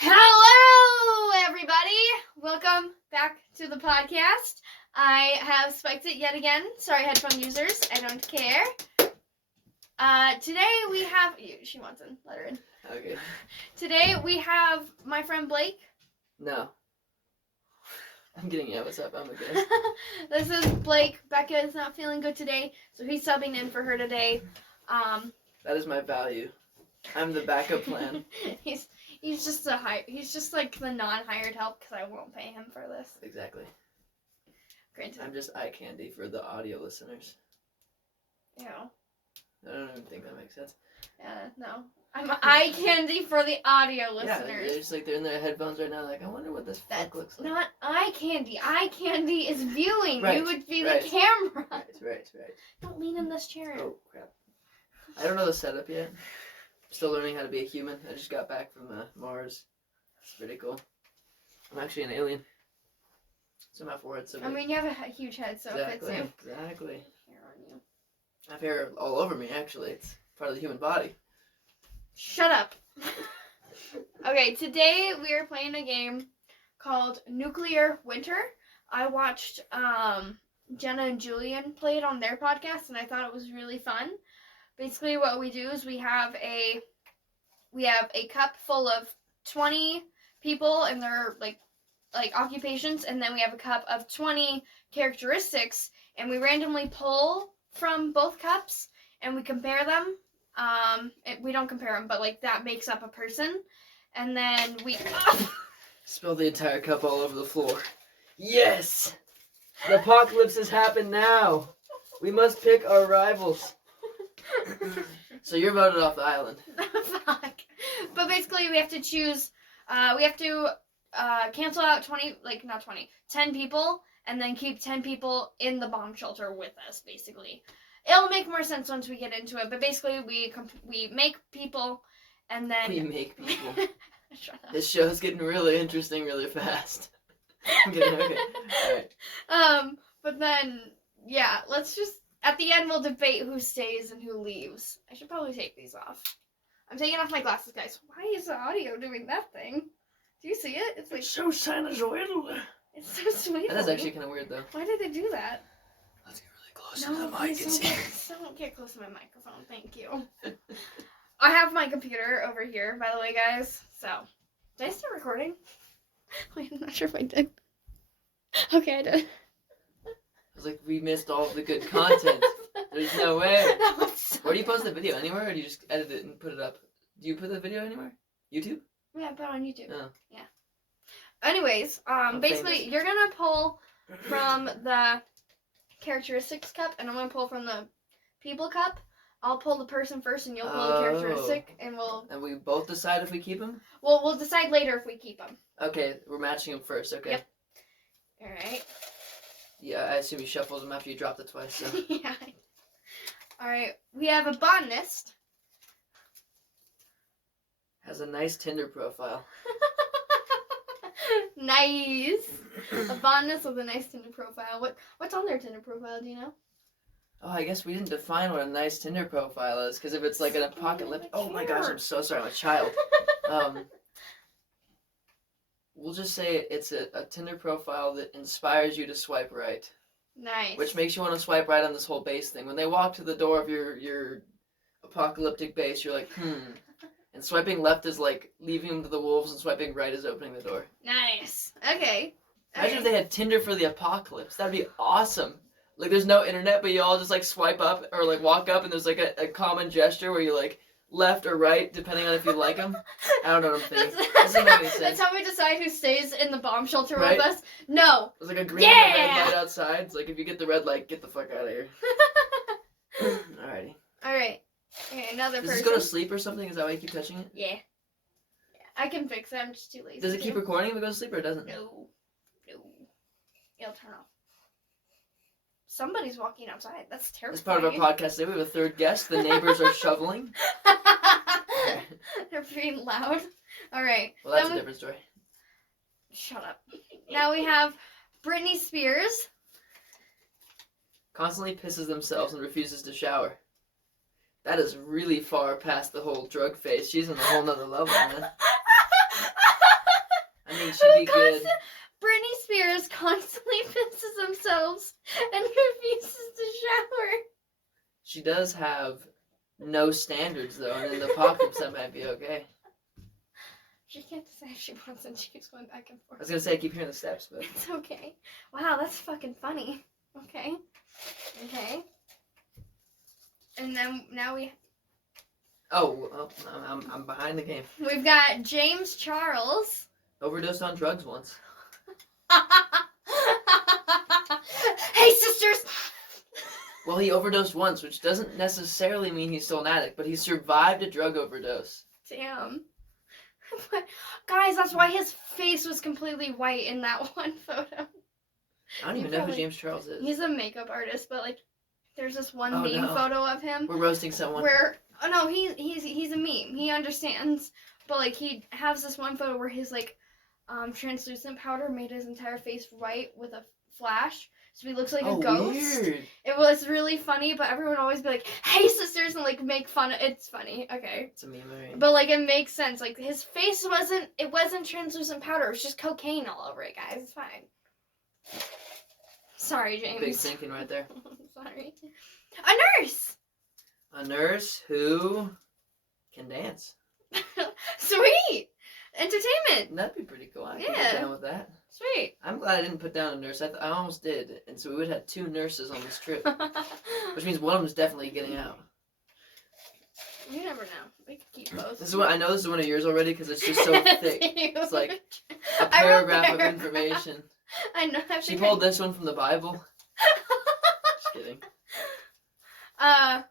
Hello, everybody. Welcome back to the podcast. I have spiked it yet again. Sorry, headphone users. I don't care. Today we have... She wants in. Let her in. Okay. Today we have my friend Blake. No. I'm getting it. What's up? I'm okay. This is Blake. Becca is not feeling good today, so he's subbing in for her today. That is my value. I'm the backup plan. He's just like the non-hired help because I won't pay him for this. Exactly. Granted. I'm just eye candy for the audio listeners. Ew. I don't even think that makes sense. No. I'm eye candy for the audio listeners. Yeah, they're just like they're in their headphones right now. Like, I wonder what this fuck looks like. Not eye candy. Eye candy is viewing. Right, You would be right. the camera. Right. Don't lean in this chair. Oh crap! I don't know the setup yet. I'm still learning how to be a human. I just got back from Mars. It's pretty cool. I'm actually an alien. So my forehead's so big. I mean, you have a huge head, so it fits you. Exactly. Hair on you. I have hair all over me. Actually, it's part of the human body. Shut up. Okay, today we are playing a game called Nuclear Winter. I watched Jenna and Julian play it on their podcast, and I thought it was really fun. Basically, what we do is we have a cup full of 20 people and their like occupations, and then we have a cup of 20 characteristics, and we randomly pull from both cups and we compare them. We don't compare them, but like that makes up a person, and then we Spill the entire cup all over the floor. Yes! The apocalypse has happened now. We must pick our rivals. So you're voted off the island. Fuck. But basically, we have to choose. We have to cancel out 10 people, and then keep 10 people in the bomb shelter with us. Basically, it'll make more sense once we get into it. But basically, we make people, and then We make people. Shut up. This show's getting really interesting really fast. I'm kidding. Okay. All right. But then, yeah, let's just. At the end, we'll debate who stays and who leaves. I should probably take these off. I'm taking off my glasses, guys. Why is the audio doing that thing? Do you see it? It's like so sinusoidal. It's so sweet. That is actually kind of weird, though. Why did they do that? Let's get really close to the mic and see. Don't get close to my microphone. Thank you. I have my computer over here, by the way, guys. So, did I start recording? Wait, I'm not sure if I did. Okay, I did. I was like, we missed all of the good content. There's no way. So Where do you post the video? Anywhere, or do you just edit it and put it up? Do you put the video anywhere? YouTube? Yeah, put it on YouTube. Oh. Yeah. Anyways, basically, famous. you're gonna pull from the characteristics cup, and I'm gonna pull from the people cup. I'll pull the person first, and you'll pull the characteristic, and And we both decide if we keep them? we'll decide later if we keep them. Okay, we're matching them first, okay. Yep. All right. Yeah, I assume you shuffled them after you dropped it twice, so. Yeah. All right. We have a botanist. Has a nice Tinder profile. Nice. A botanist with a nice Tinder profile. What's on their Tinder profile? Do you know? Oh, I guess we didn't define what a nice Tinder profile is, because if it's like an apocalypse... Oh my gosh, I'm so sorry, I'm a child. We'll just say it's a Tinder profile that inspires you to swipe right. Nice. Which makes you want to swipe right on this whole base thing. When they walk to the door of your apocalyptic base, you're like, And swiping left is like leaving them to the wolves, and swiping right is opening the door. Nice. Okay. Imagine if they had Tinder for the apocalypse. That'd be awesome. Like, there's no internet, but you all just like swipe up or like walk up, and there's like a common gesture where you like left or right, depending on if you like them. I don't know what I'm thinking. Doesn't make any sense. That's how we decide who stays in the bomb shelter Right? with us. No. There's like a green and a red light outside. It's like, if you get the red light, get the fuck out of here. Alrighty. All right. Okay, another Does person. this go to sleep or something? Is that why you keep touching it? Yeah. I can fix it. I'm just too lazy. Does it keep to. recording if it goes to sleep, or it doesn't? No. It'll turn off. Somebody's walking outside. That's terrifying. As part of our podcast today, we have a third guest. The neighbors are shoveling. They're being loud. All right. Well, that's a different story. Shut up. Now we have Britney Spears. Constantly pisses themselves and refuses to shower. That is really far past the whole drug phase. She's on a whole nother level, man. I mean, she'd be good. Britney Spears constantly pisses themselves and refuses to shower. She does have no standards, though, and in the apocalypse, that might be okay. She can't decide if she wants and she keeps going back and I forth. was gonna say, I keep hearing the steps, but... It's okay. Wow, that's fucking funny. Okay. Okay. And then, now I'm behind the game. we've got James Charles. Overdosed on drugs once. Hey, sisters! Well, he overdosed once, which doesn't necessarily mean he's still an addict, but he survived a drug overdose. Damn. Guys, that's why his face was completely white in that one photo. I don't even know who James Charles is. He's a makeup artist, but like, there's this one meme no. photo of him. We're roasting someone. He's a meme. He understands, but like he has this one photo where his like, translucent powder made his entire face white with a flash, so he looks like a ghost. Weird. It was really funny, but everyone would always be like, "Hey, sisters," and like make fun of. It's funny, okay. It's a meme, right? But like it makes sense. Like his face wasn't translucent powder. It was just cocaine all over it, guys. It's fine. Sorry, James. Big thinking right there. Sorry. A nurse. A nurse who can dance. Sweet. Entertainment. That'd be pretty cool. I could Yeah. get down with that. Sweet. I'm glad I didn't put down a nurse. I almost did, and so we would have 2 nurses on this trip, which means one of them's definitely getting out. You never know. We could keep both. I know this is one of yours already because it's just so thick. It's like a paragraph of information. I know. She pulled this one from the Bible. Just kidding. A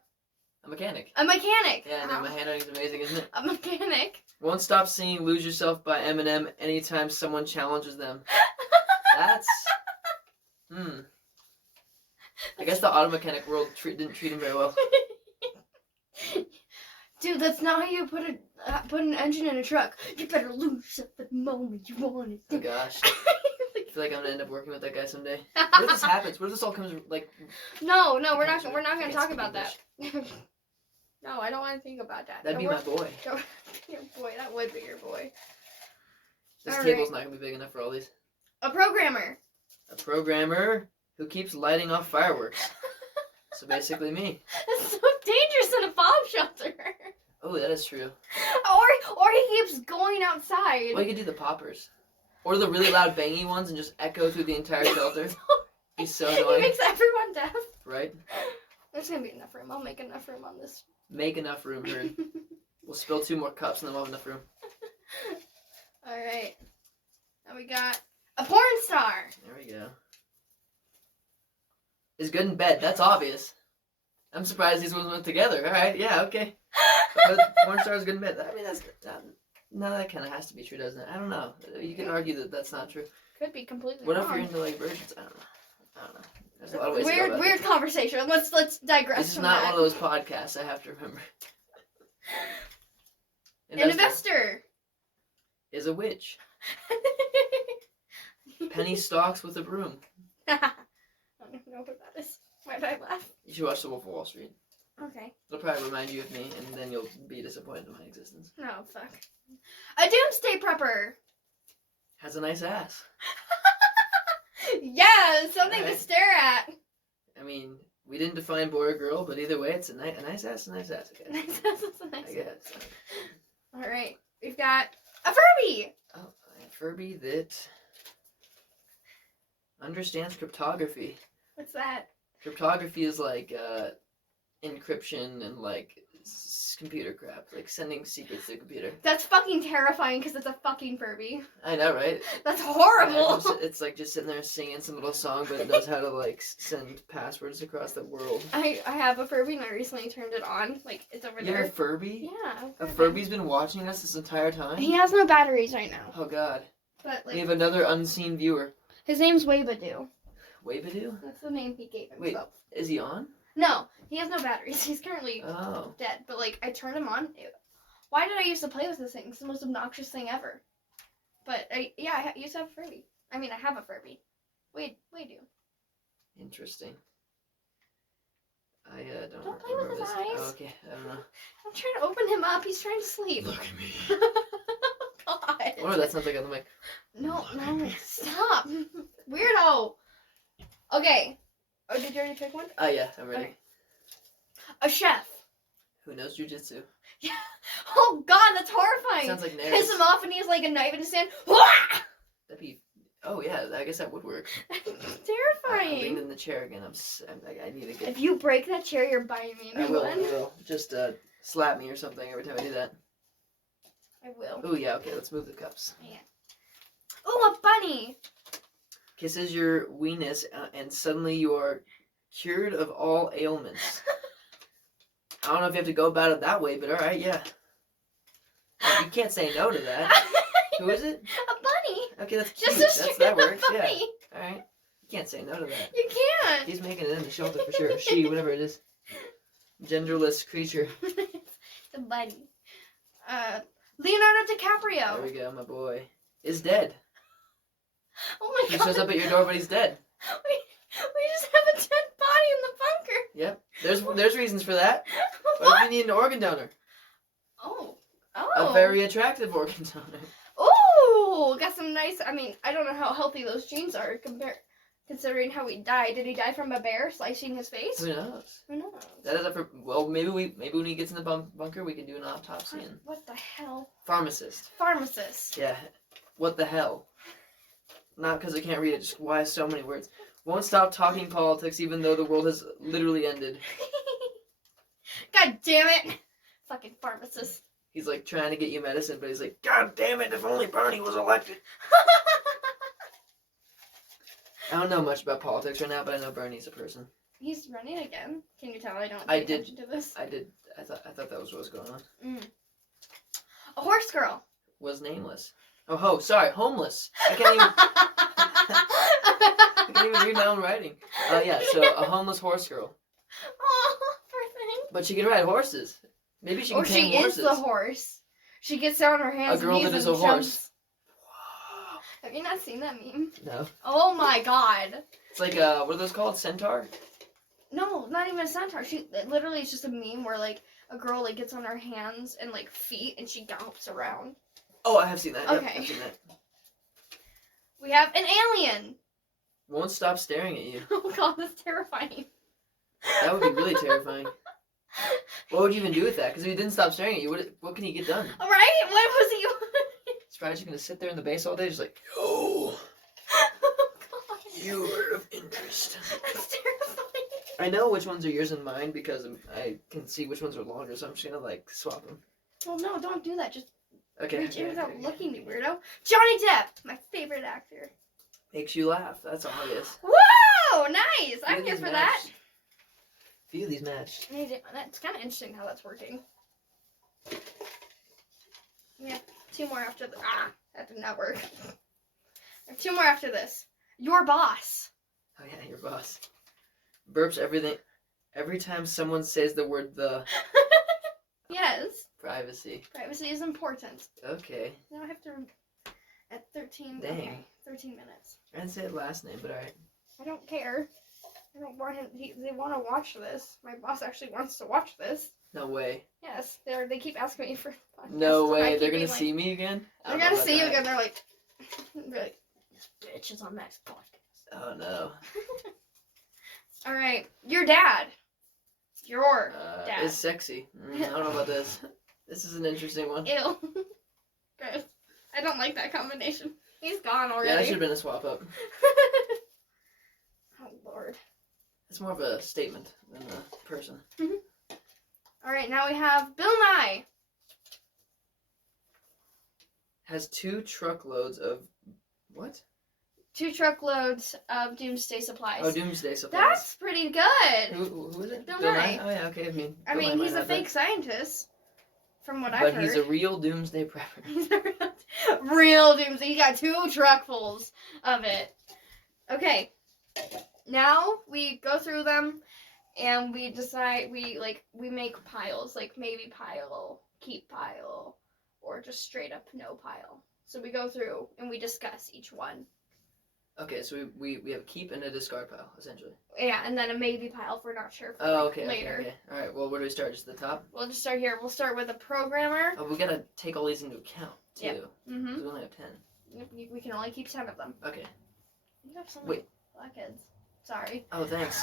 mechanic. A mechanic. Yeah, no, my handwriting's amazing, isn't it? A mechanic. Won't stop singing "Lose Yourself" by Eminem anytime someone challenges them. That's... I guess the auto mechanic world didn't treat him very well. Dude, that's not how you put an engine in a truck. You better lose yourself at the moment you want it. Oh gosh. I feel like I'm gonna end up working with that guy someday. What if this happens? What if this all comes like? No, we're not gonna talk about that. No, I don't want to think about that. That'd be my boy. Your boy, that would be your boy. This All table's right. not gonna be big enough for all these. A programmer. A programmer who keeps lighting off fireworks. So basically me. That's so dangerous in a bomb shelter. Oh, that is true. Or he keeps going outside. Well, you could do the poppers. Or the really loud bangy ones and just echo through the entire shelter. He's so annoying. He makes everyone deaf. Right? There's gonna be enough room. I'll make enough room on this. Make enough room, Heard. We'll spill 2 more cups and then we'll have enough room. Alright. Now we got a porn star. There we go. Is good in bed. That's obvious. I'm surprised these ones went together. Alright, yeah, okay. But porn star is good in bed. I mean, that's good. No, that kind of has to be true, doesn't it? I don't know. You can argue that that's not true. Could be completely What wrong. if you're into like virgins? I don't know. There's a lot of ways to go about weird it. conversation. Let's digress This is from not that. one of those podcasts, I have to remember. An investor. Is a witch. Penny stalks with a broom. I don't even know what that is. Why did I laugh? You should watch The Wolf of Wall Street. Okay. It'll probably remind you of me, and then you'll be disappointed in my existence. No, fuck. A doomsday prepper. Has a nice ass. Yeah, something to Alright. stare at. I mean, we didn't define boy or girl, but either way, it's a nice ass, a nice ass, I guess. Nice ass is a nice I guess. Alright, we've got a Furby. Oh, a Furby that understands cryptography. What's that? Cryptography is like encryption and like computer crap, like sending secrets to the computer. That's fucking terrifying because it's a fucking Furby. I know, right? That's horrible. It's like just sitting there singing some little song, but it knows how to like send passwords across the world. I have a Furby and I recently turned it on. Like, it's over You're there. a Furby? Yeah. A Furby's been watching us this entire time? He has no batteries right now. Oh god. But We like, have another unseen viewer. his name's Wabadoo. Wabadoo? That's the name he gave Wait, himself. is he on? No, he has no batteries. He's currently Oh. dead. But like, I turned him on. Why did I used to play with this thing? It's the most obnoxious thing ever. But I used to have a Furby. I mean, I have a Furby. Wait, do. Interesting. I don't Don't play with remember his this. eyes. Oh, okay, I don't know. I'm trying to open him up. He's trying to sleep. Look at me. God. Oh, that sounds like on the mic. No, stop. Weirdo. Okay. Oh, did you already pick one? Yeah, I'm ready. Okay. A chef. Who knows jujitsu? Yeah. Oh God, that's horrifying. Sounds like Nares. Piss him off and he has like a knife in his hand. That'd be. Oh yeah, I guess that would work. Terrifying. I'll lean in the chair again. I need to get. If you break that chair, you're buying me a I new will. one. I will. Just slap me or something every time I do that. I will. Oh yeah. Okay, let's move the cups. Yeah. Oh, a bunny. Kisses your weenus, and suddenly you are cured of all ailments. I don't know if you have to go about it that way, but all right, yeah. You can't say no to that. Who is it? A bunny. Okay, that's cute. Just That works. Yeah. bunny. All right. You can't say no to that. You can't. He's making it in the shelter for sure. She, whatever it is. Genderless creature. It's a bunny. Leonardo DiCaprio. There we go, my boy. Is dead. Oh my He God. shows up at your door, but he's dead. We just have a dead body in the bunker. Yep. There's reasons for that. What if you need an organ donor? Oh. A very attractive organ donor. Oh, got some nice. I mean, I don't know how healthy those genes are considering how he died. Did he die from a bear slicing his face? Who knows? Who knows? That is up for. Well, maybe when he gets in the bunker, we can do an autopsy and. What the hell? Pharmacist. Pharmacist. Yeah. What the hell? Not because I can't read it. Just why so many words. Won't stop talking politics, even though the world has literally ended. God damn it! Fucking pharmacist. He's like trying to get you medicine, but he's like, God damn it! If only Bernie was elected. I don't know much about politics right now, but I know Bernie's a person. He's running again. Can you tell I don't I pay did. attention to this? I did. I thought that was what was going on. A horse girl. Was nameless. Oh, sorry, homeless. I can't even read my own writing. Yeah, so a homeless horse girl. Oh, poor thing. But she can ride horses. Maybe she can Or tame she horses. is the horse. She gets down on her hands A girl and knees that is and a horse. jumps. Have you not seen that meme? No. Oh my God. It's like, what are those called? Centaur? No, not even a centaur. It literally is just a meme where like a girl like gets on her hands and like feet and she gallops around. Oh, I have seen that. Yep, Okay. I've seen that. We have an alien. Won't stop staring at you. Oh God, that's terrifying. That would be really terrifying. What would you even do with that? Because if he didn't stop staring at you, what can he get done? All right, what was he? He's probably just gonna sit there in the base all day, just like, yo, Oh God. you are of interest. That's terrifying. I know which ones are yours and mine because I can see which ones are longer, so I'm just gonna like swap them. Well, no, don't do that. Just Okay. reach in okay, without okay. looking, you weirdo. Johnny Depp, my favorite actor. Makes you laugh. That's obvious. Whoa, nice. I'm here for that. Few of these match. That's kind of interesting how that's working. Yeah, two more after the. That did not work. I have two more after this. Your boss. Oh yeah, your boss. Burps everything. Every time someone says the word the. Yes. Privacy. Privacy is important. Okay. Now I have to. At 13. Dang. Okay, 13 minutes. I didn't say the last name, but alright. I don't care. I don't want him. They want to watch this. My boss actually wants to watch this. No way. Yes, they keep asking me for. Podcasts. No I way. keep They're gonna being like, see me again? I They're don't know gonna about see you that. again. They're like, this bitch is on Mac's podcast. Oh no. All right, your dad. Your dad. Is sexy. I don't know about this. This is an interesting one. Ew. Gross. I don't like that combination. He's gone Yeah, already. that should have been a swap up. Oh Lord. It's more of a statement than a person. All right, now we have Bill Nye. Has 2 truckloads of what? 2 truckloads of doomsday supplies. Oh, doomsday supplies. That's pretty good. Who is it? Bill Nye. Oh yeah, okay. I Bill Nye mean, might he's a have that. fake scientist, from what I've But heard. he's a real doomsday prepper. He's a real doomsday. He got 2 truckfuls of it. Okay. Now we go through them and we decide we make piles, like maybe pile, keep pile, or just straight up no pile. So we go through and we discuss each one. Okay, so we have a keep and a discard pile, essentially. Yeah, and then a maybe pile if we're not sure for Oh, okay, later. okay. Alright, well, where do we start? Just the top? We'll just start here. We'll start with a programmer. Oh, we gotta take all these into account. 2. Yeah. Mm-hmm. We only have 10. We can only keep 10 of them. Okay. You have so many blackheads. Sorry. Oh, thanks.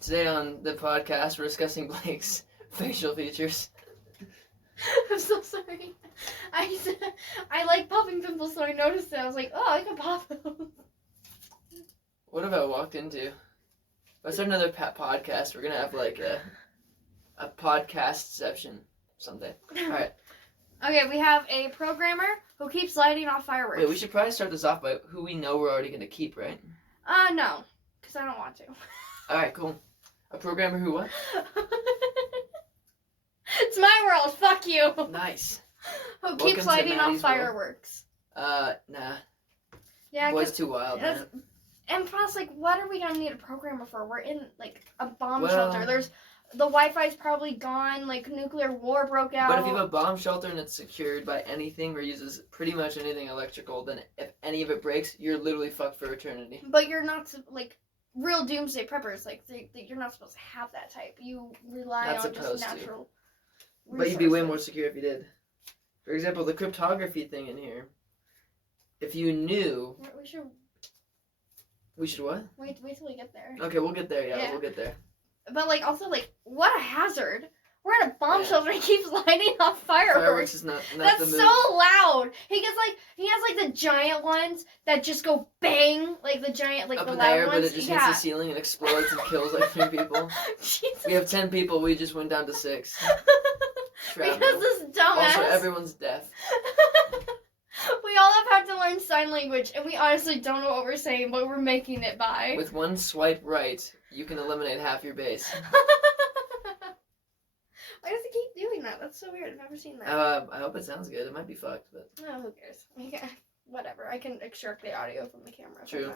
Today on the podcast, we're discussing Blake's facial features. I'm so sorry. I like popping pimples, so I noticed it. I was like, oh, I can pop them. What have I walked into? If I start another podcast, we're gonna have like a podcastception someday. All right. Okay, we have a programmer who keeps lighting off fireworks. Wait, we should probably start this off by who we know we're already gonna keep, right? No, because I don't want to. All right, cool. A programmer who what? It's my world. Fuck you. Nice. Who keeps lighting off fireworks? Nah. Yeah, Boy's too wild, man. And plus, like, what are we gonna need a programmer for? We're in like a bomb Well, shelter. There's the Wi-Fi's probably gone. Like, nuclear war broke out. But if you have a bomb shelter and it's secured by anything or uses pretty much anything electrical, then if any of it breaks, you're literally fucked for eternity. But you're not like real doomsday preppers. Like, you're not supposed to have that type. You rely on just natural. But you'd be way more secure if you did. For example, the cryptography thing in here. If you knew. We should what? Wait till we get there. Okay, we'll get there. Yeah, we'll get there. But like, also like, what a hazard! We're in a bomb shelter. He keeps lighting off fireworks. Fireworks is not That's the move. so loud. He has like the giant ones that just go bang, like the giant, like up the in loud the air, ones. but it just hits the ceiling and explodes and kills like 3 people. Jesus. We have 10 people. We just went down to 6. Because this dumbass. Also, everyone's deaf. We all have had to learn sign language, and we honestly don't know what we're saying, but we're making it by. With one swipe right, you can eliminate half your base. Why does it keep doing that? That's so weird. I've never seen that. I hope it sounds good. It might be fucked, but... Oh, who cares? Okay, whatever. I can extract the audio from the camera. True.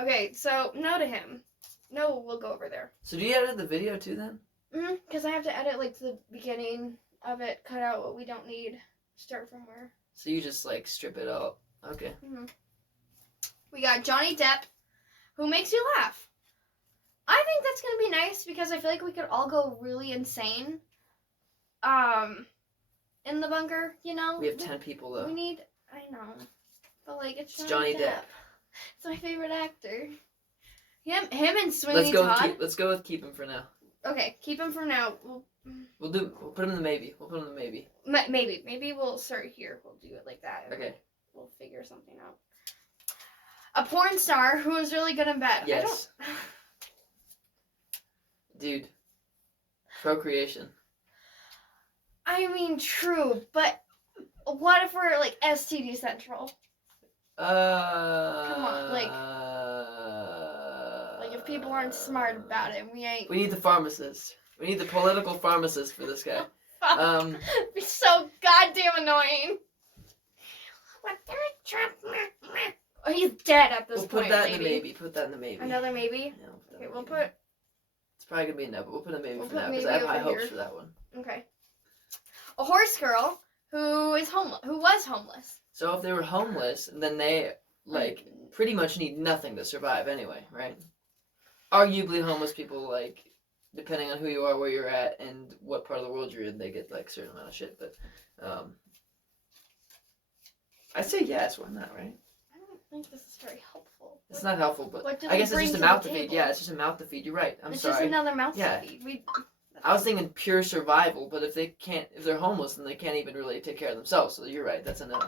Okay, so no to him. No, we'll go over there. So do you edit the video too then? Because I have to edit like the beginning of it, cut out what we don't need, start from where. So you just like strip it out. Okay. We got Johnny Depp, who makes you laugh. I think that's gonna be nice because I feel like we could all go really insane. In the bunker, you know. We have 10 people though. I know, but like it's Johnny Depp. It's my favorite actor. Him and Sweeney Todd. Let's go with keep him for now. Okay, keep him for now. We'll put him in the maybe. We'll put him in the maybe. Maybe we'll start here. We'll do it like that. Okay. We'll figure something out. A porn star who is really good in bed. Yes. Dude. Procreation. I mean, true, but what if we're like STD Central? Come on, like if people aren't smart about it, we ain't. We need the pharmacist. We need the political pharmacist for this guy. It'd be so goddamn annoying. Oh, he's dead at this point. We'll put that in the maybe. Put that in the maybe. Another maybe? Yeah, okay, we'll put... It's probably going to be a no, but we'll put a maybe for now, because I have high hopes for that one. Okay. A horse girl who was homeless. So if they were homeless, then they, like, pretty much need nothing to survive anyway, right? Arguably, homeless people, like, depending on who you are, where you're at, and what part of the world you're in, they get, like, a certain amount of shit, but, I'd say yes, why not, right? I don't think this is very helpful. It's not helpful, but I guess it's just a mouth to feed. Yeah, it's just a mouth to feed. You're right. It's sorry. just another mouth to feed. I was thinking pure survival, but if they're homeless, then they can't even really take care of themselves. So you're right. That's a no.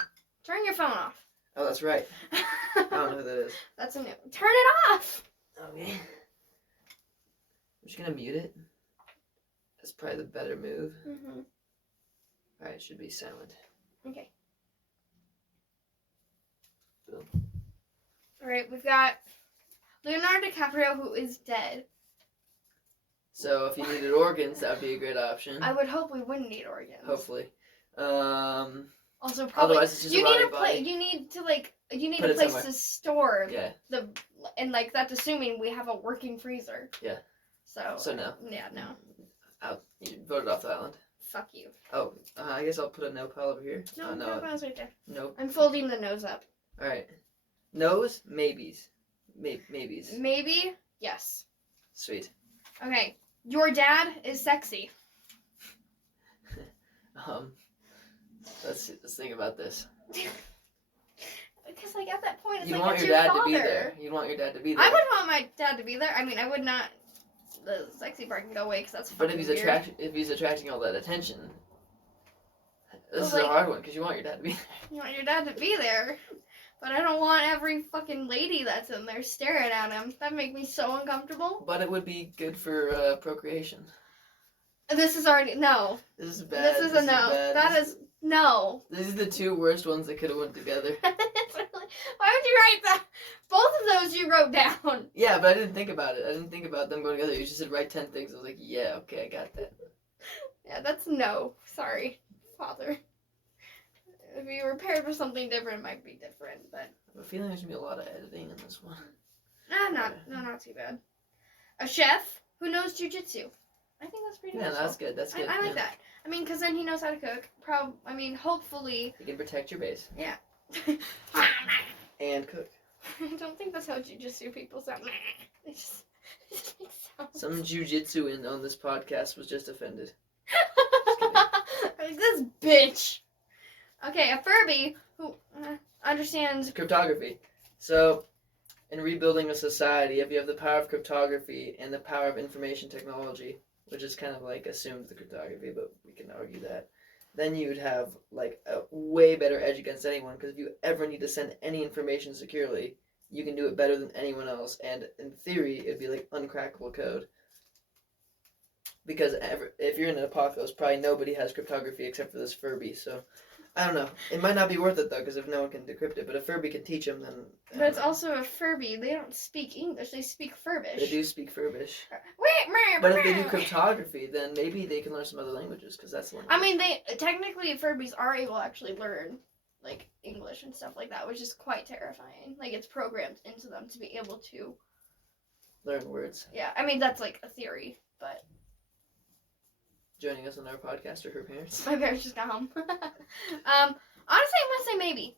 Turn your phone off. Oh, that's right. I don't know who that is. That's a no. Turn it off. Okay. I'm just gonna mute it. That's probably the better move. All right, it should be silent. Okay. Boom. All right, we've got Leonardo DiCaprio, who is dead. So if you needed organs, that would be a great option. I would hope we wouldn't need organs. Hopefully. Also, probably otherwise it's just a rotting body. You need Put a it place somewhere. to store and like that's assuming we have a working freezer. Yeah. So no. Yeah, no. Out. You voted off the island. Fuck you. Oh, I guess I'll put a no pile over here. No, no, right there. Nope. I'm folding the nose up. All right. Nose, maybes. Maybes. Maybe, yes. Sweet. Okay. Your dad is sexy. Let's think about this. Because, like, at that point, it's You like, want it's your your dad father. to be there. You want your dad to be there. I would want my dad to be there. I mean, I would not. The sexy part can go away because that's But fucking if he's attracting all that attention, this is like, a hard one because you want your dad to be there. You want your dad to be there, but I don't want every fucking lady that's in there staring at him. That'd make me so uncomfortable. But it would be good for procreation. This is already no. This is bad. This is a no. That is no. These are the two worst ones that could have went together. Why would you write that? Both of those you wrote down. Yeah, but I didn't think about it. I didn't think about them going together. You just said write 10 things. I was like, yeah, okay, I got that. Yeah, that's no. Sorry, father. If you were paired with something different, it might be different, but... I have a feeling there's going to be a lot of editing in this one. Not too bad. A chef who knows jujitsu. I think that's pretty useful. Yeah, that's good. That's good. I like that. I mean, because then he knows how to cook. Hopefully... You can protect your base. Yeah. And cook. I don't think that's how jujitsu people sound. They just make sounds. Some jujitsu on this podcast was just offended. Like this bitch. Okay, a Furby who understands Cryptography. So, in rebuilding a society, if you have the power of cryptography and the power of information technology, which is kind of like assumed the cryptography, but we can argue that, then you would have like a way better edge against anyone, because if you ever need to send any information securely, you can do it better than anyone else, and in theory, it'd be like uncrackable code. Because if you're in an apocalypse, probably nobody has cryptography except for this Furby, so... I don't know. It might not be worth it, though, because if no one can decrypt it. But if Furby can teach them, then... But it's also a Furby. They don't speak English. They speak Furbish. They do speak Furbish. But if they do cryptography, then maybe they can learn some other languages, because that's the language. I mean, technically, Furbies are able to actually learn, like, English and stuff like that, which is quite terrifying. Like, it's programmed into them to be able to... learn words. Yeah, I mean, that's, like, a theory, but... Joining us on our podcast are her parents. My parents just got home. Honestly, I'm gonna say maybe.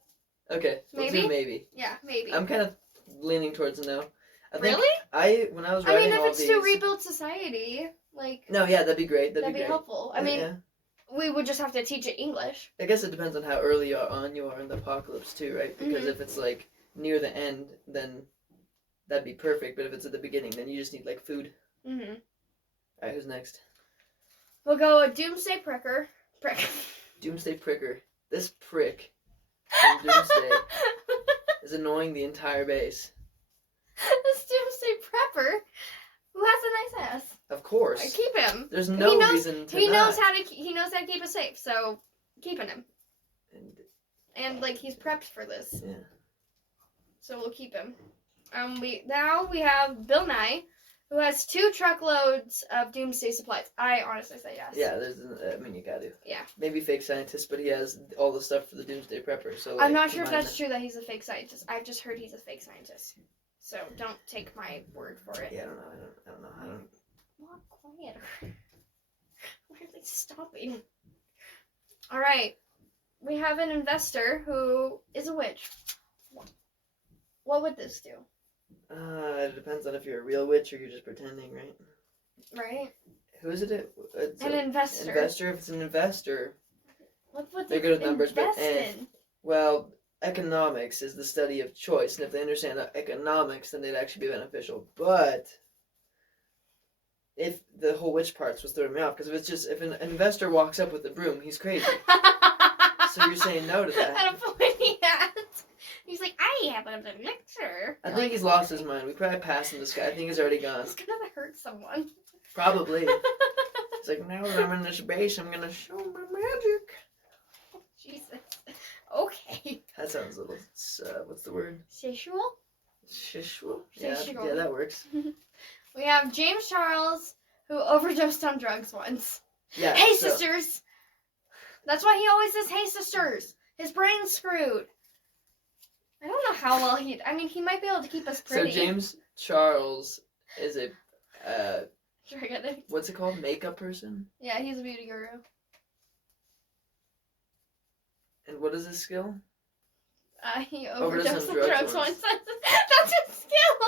Okay, let's do maybe. Yeah, maybe. I'm kind of leaning towards a no. Really? When I was writing if all it's these... to rebuild society, like... No, yeah, that'd be great. That'd be great. helpful. I mean, we would just have to teach it English. I guess it depends on how early you are in the apocalypse, too, right? Because if it's, like, near the end, then that'd be perfect. But if it's at the beginning, then you just need, like, food. Mm-hmm. Alright, who's next? We'll go Doomsday Pricker. Doomsday Pricker. This prick from Doomsday is annoying the entire base. This Doomsday Prepper who has a nice ass. Of course. I keep him. There's no reason to He knows not. how to keep us safe, so keeping him. And like he's prepped for this. Yeah. So we'll keep him. We have Bill Nye, who has 2 truckloads of Doomsday supplies. I honestly say yes. Yeah, you got to. Yeah. Maybe fake scientist, but he has all the stuff for the Doomsday Prepper. So I'm not sure if that's true that he's a fake scientist. I've just heard he's a fake scientist. So don't take my word for it. Yeah, I don't know. Walk quieter. Why are they stopping? All right. We have an investor who is a witch. What would this do? It depends on if you're a real witch or you're just pretending, right? Right. Who is it? It's an investor. Investor. If it's an investor, what would they're good with numbers, invest but in? Well, economics is the study of choice, and if they understand economics, then they'd actually be beneficial. But if the whole witch parts was throwing me off, because if an investor walks up with a broom, he's crazy. So you're saying no to that? At a pointy hat. He's like, I have an elixir. I think he's lost his mind. We probably passed him this guy. I think he's already gone. He's gonna hurt someone. Probably. It's like, now that I'm in this base, I'm gonna show my magic. Jesus. Okay. That sounds a little, what's the word? Sexual? Sexual? Sexual. Yeah, that works. We have James Charles, who overdosed on drugs once. Yeah. Hey, sisters! That's why he always says, hey, sisters. His brain's screwed. I don't know how well he might be able to keep us pretty. So James Charles is a, what's it called? Makeup person? Yeah, he's a beauty guru. And what is his skill? He overdosed on drugs once. once. That's his skill!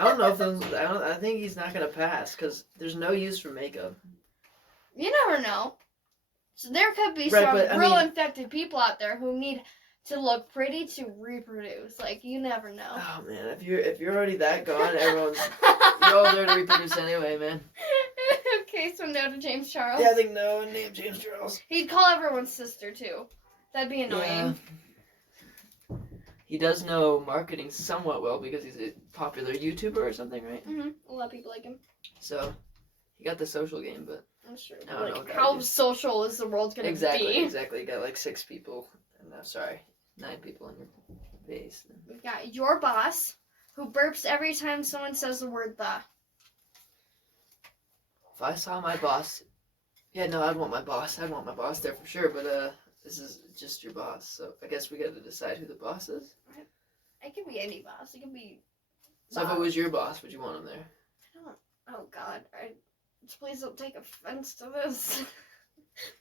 I don't know if I think he's not gonna pass, because there's no use for makeup. You never know. So there could be Right, some but, I real mean- infected people out there who need to look pretty to reproduce. Like, you never know. Oh man, if you're already that gone, you're all there to reproduce anyway, man. Okay, so no to James Charles. Yeah, I think no, name James Charles. He'd call everyone's sister too. That'd be annoying. Yeah. He does know marketing somewhat well because he's a popular YouTuber or something, right? A lot of people like him. So he got the social game, but I'm sure. I don't know what that How is. social is the world gonna be? Exactly. You got like 6 people. No, sorry, 9 people in your base. We've got your boss, who burps every time someone says the word the. If I saw my boss, yeah, no, I'd want my boss. I'd want my boss there for sure. But this is just your boss, so I guess we got to decide who the boss is. It could be any boss. It could be. So if it was your boss, would you want him there? Oh God! Please don't take offense to this.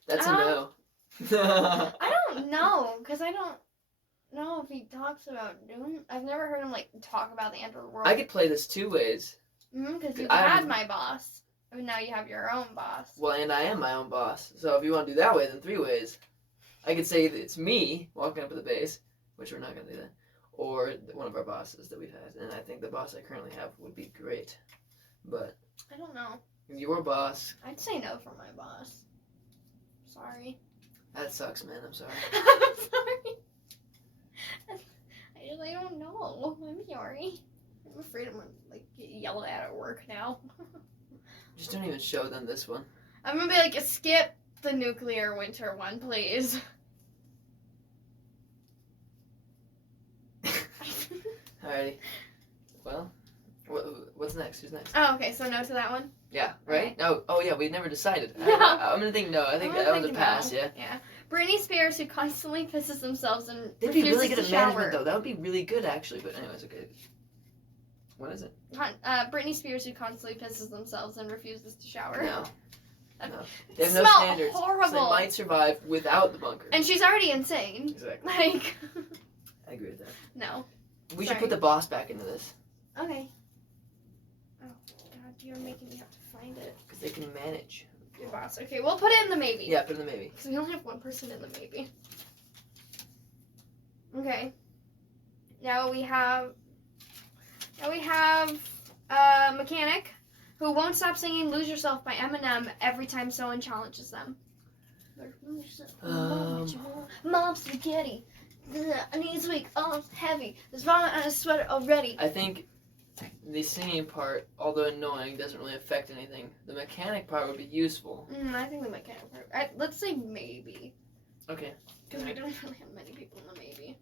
That's a no. I don't know, because I don't know if he talks about doom. I've never heard him like talk about the end of the world. I could play this 2 ways. Because you I'm- had my boss, and now you have your own boss. Well, and I am my own boss. So if you want to do that way, then 3 ways. I could say that it's me walking up to the base, which we're not going to do that, or one of our bosses that we've had. And I think the boss I currently have would be great. But I don't know. your boss, I'd say no for my boss. Sorry. that sucks, man. I'm sorry. I'm sorry. I don't know. I'm sorry. I'm afraid I'm gonna like get yelled at work now. Just don't even show them this one. I'm gonna be like, skip the nuclear winter one, please. Alrighty. Well, what's next? Who's next? Oh, okay. So no to that one. Yeah, right? Okay. Oh yeah, we never decided. No. I'm gonna think no. I think I'm that was a thinking pass, no. yeah. Yeah. Britney Spears, who constantly pisses themselves and They'd be refuses really good to at shower. management, though. That would be really good, actually. But anyways, okay. What is it? Britney Spears, who constantly pisses themselves and refuses to shower. No. That No. They have no smell standards. horrible. So they might survive without the bunker. And she's already insane. Exactly. Like, I agree with that. no. We Sorry. should put the boss back into this. Okay. Oh, God, you're making me have to find it. Because they can manage. Your boss. Okay, we'll put it in the maybe. Yeah, put in the maybe. Because we only have one person in the maybe. Okay. Now we have a mechanic who won't stop singing "Lose Yourself" by Eminem every time someone challenges them. Mom spaghetti. I need weak, arms heavy. There's vomit on his sweater already. I think the singing part, although annoying, doesn't really affect anything. The mechanic part would be useful. I think the mechanic part. Let's say maybe. Okay. Because we don't really have many people in the maybe.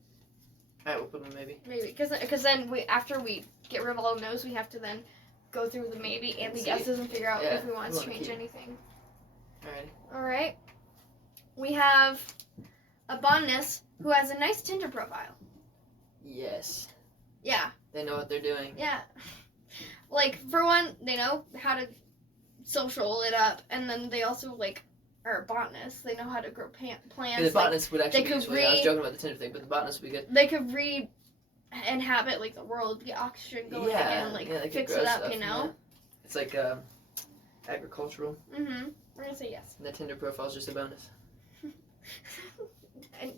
Alright, we'll put in the maybe. Maybe. Because then after we get rid of all the no's, we have to then go through the maybe and the See. guesses and figure out Yeah, if we want we to wanna change keep- anything. Alright. Alright. We have a botanist who has a nice Tinder profile. Yes. Yeah. They know what they're doing. Yeah. Like, for one, they know how to social it up, and then they also, like, are botanists. They know how to grow plants. Yeah, the botanist would actually they be could useful. Yeah, I was read- joking about the Tinder thing, but the botanist would be good. They could inhabit, like, the world, get oxygen going again, and, like, they could fix grow it up, stuff, you know? yeah. It's like agricultural. Mm-hmm. We're gonna say yes. And the Tinder profile is just a bonus. And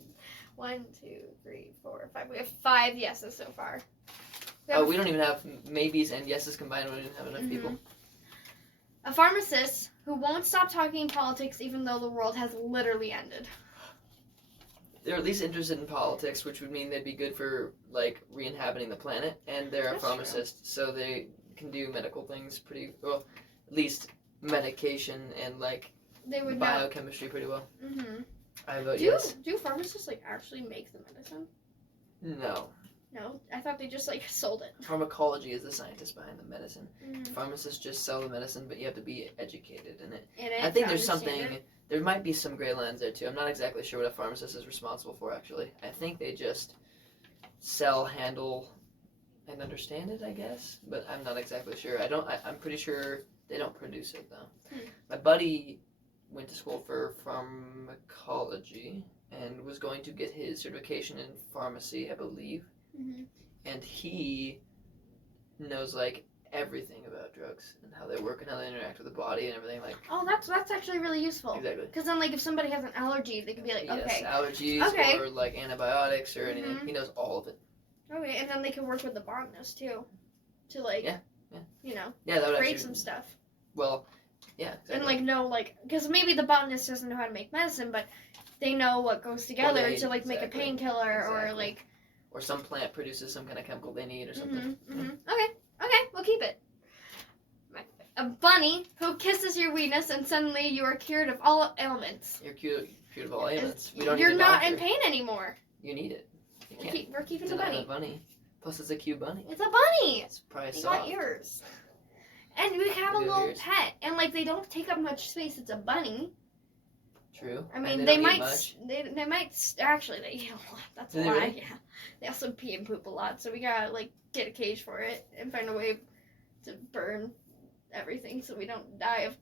1, 2, 3, 4, 5. We have 5 yeses so far. We don't even have maybes and yeses combined. We don't even have enough people. A pharmacist who won't stop talking politics even though the world has literally ended. They're at least interested in politics, which would mean they'd be good for, like, re-inhabiting the planet. And they're That's a pharmacist, so they can do medical things pretty well. At least medication and, like, They would know. biochemistry pretty well. Mm-hmm. I vote Do yes. pharmacists, like, actually make the medicine? No. No, I thought they just, like, sold it. Pharmacology is the scientist behind the medicine. Mm-hmm. Pharmacists just sell the medicine, but you have to be educated in it. In it I think to there's understand something. it. There might be some gray lines there too. I'm not exactly sure what a pharmacist is responsible for. Actually, I think they just sell, handle, and understand it. I guess, but I'm not exactly sure. I'm pretty sure they don't produce it though. My buddy went to school for pharmacology and was going to get his certification in pharmacy, I believe. Mm-hmm. And he knows like everything about drugs and how they work and how they interact with the body and everything. Like, Oh, that's actually really useful. exactly. Because then, like, if somebody has an allergy, they can be like, okay. Yes, allergies Okay. or like antibiotics or anything. Mhm. He knows all of it. Okay, and then they can work with the botanist too, to like, you know, Yeah, that would create actually. some stuff. Well, yeah, exactly. And like know like, because maybe the botanist doesn't know how to make medicine, but they know what goes together to like make a painkiller or like. Or some plant produces some kind of chemical they need or something. Okay, we'll keep it. A bunny who kisses your weenus and suddenly you are cured of all ailments. You're cured of all ailments. You're not in pain anymore. You need it. You can't. We're keeping the bunny. A bunny. Plus, it's a cute bunny. It's a bunny. It's probably They soft. got ears. And we have a little pet, and like they don't take up much space. It's a bunny. True. I mean, and they don't might. eat much. They might. Actually, they eat a lot. That's Do a they lie. really? Yeah. They also pee and poop a lot, so we gotta like get a cage for it and find a way to burn everything so we don't die of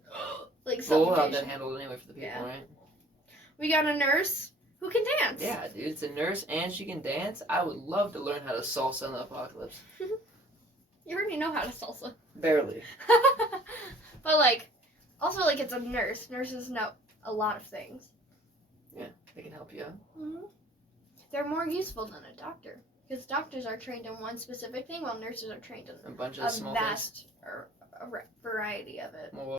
like Well, we'll have suffocation. that handled anyway for the people, right? We got a nurse who can dance. Yeah, dude, it's a nurse and she can dance. I would love to learn how to salsa in the apocalypse. You already know how to salsa. Barely. But like, also like it's a nurse. Nurses know a lot of things. Yeah, they can help you out. Mm-hmm. They're more useful than a doctor because doctors are trained in one specific thing, while nurses are trained in A bunch of a small vast variety of it. things. Well,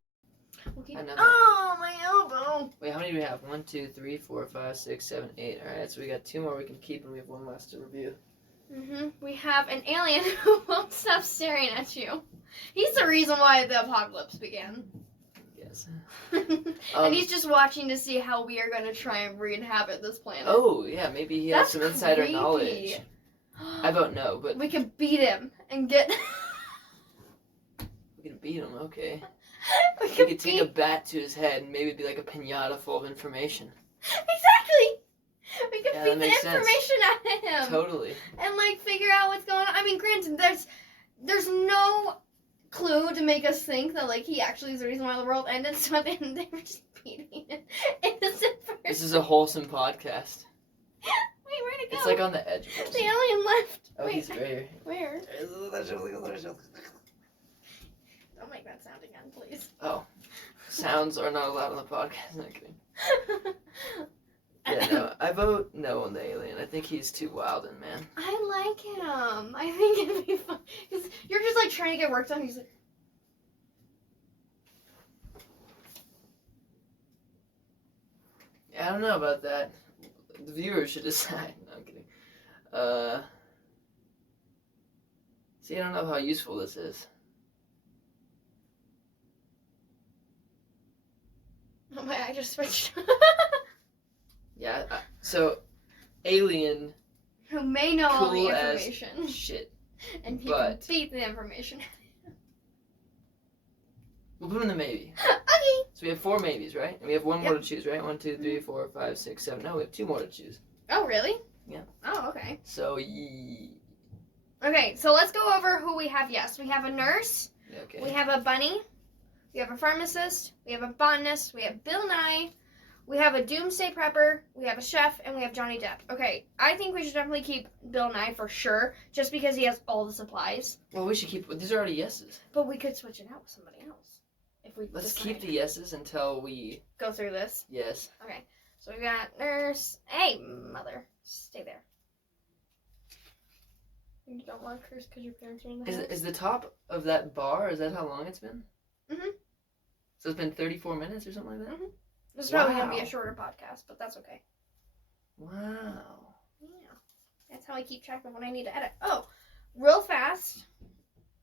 Okay. I know that. Oh, my elbow! wait, how many do we have? 1, 2, 3, 4, 5, 6, 7, 8. Alright, so we got 2 more we can keep and we have 1 last to review. We have an alien who won't stop staring at you. He's the reason why the apocalypse began. Yes. And he's just watching to see how we are going to try and re-inhabit this planet. Oh, yeah, maybe he has some insider creepy. knowledge. I vote no, but We could beat him and get... we can beat him, okay. we We could could take a bat to his head and maybe it'd be like a piñata full of information. Exactly! We could Yeah, beat that the makes sense. information out of him. Totally. And like figure out what's going on. I mean, granted, there's no clue to make us think that like he actually is the reason why the world ended. So at the end they were just beating an innocent person. This is a wholesome podcast. Wait, where'd it go? It's like on the edge of The wholesome. alien left. Oh, Wait, he's right here. where? Don't make that sound again, please. Oh. Sounds are not allowed on the podcast. No kidding. Yeah, no, I vote no on the alien. I think he's too wild and man. I like him. I think it'd be fun. Because you're just like trying to get work done. He's like, Yeah, I don't know about that. The viewers should decide. No, I'm kidding. See, I don't know how useful this is. oh my, I just switched. Yeah, so alien Who may know all the Cool as information. shit. And he but- can beat the information. We'll put him in the maybe. Okay. So we have 4 maybes, right? And we have 1 more to Yep. choose, right? 1, 2, 3, 4, 5, 6, 7. No, we have 2 more to choose. Oh, really? Yeah. Oh, okay. So, Okay, so let's go over who we have. Yes, we have a nurse. okay. We have a bunny. We have a pharmacist. We have a botanist. We have Bill Nye. We have a doomsday prepper. We have a chef, and we have Johnny Depp. Okay, I think we should definitely keep Bill Nye for sure, just because he has all the supplies. Well, we should keep. These are already yeses. But we could switch it out with somebody else if we Let's decide. keep the yeses until we. Go through this. Yes. Okay, so we got nurse. Hey, mother, stay there. You don't want curse because your parents are in the house. Is the top of that bar? Is that how long it's been? Mhm. So it's been 34 minutes or something like that. Mhm. This is probably gonna be Wow. a shorter podcast, but that's okay. Wow. Yeah, that's how I keep track of when I need to edit. Oh, real fast,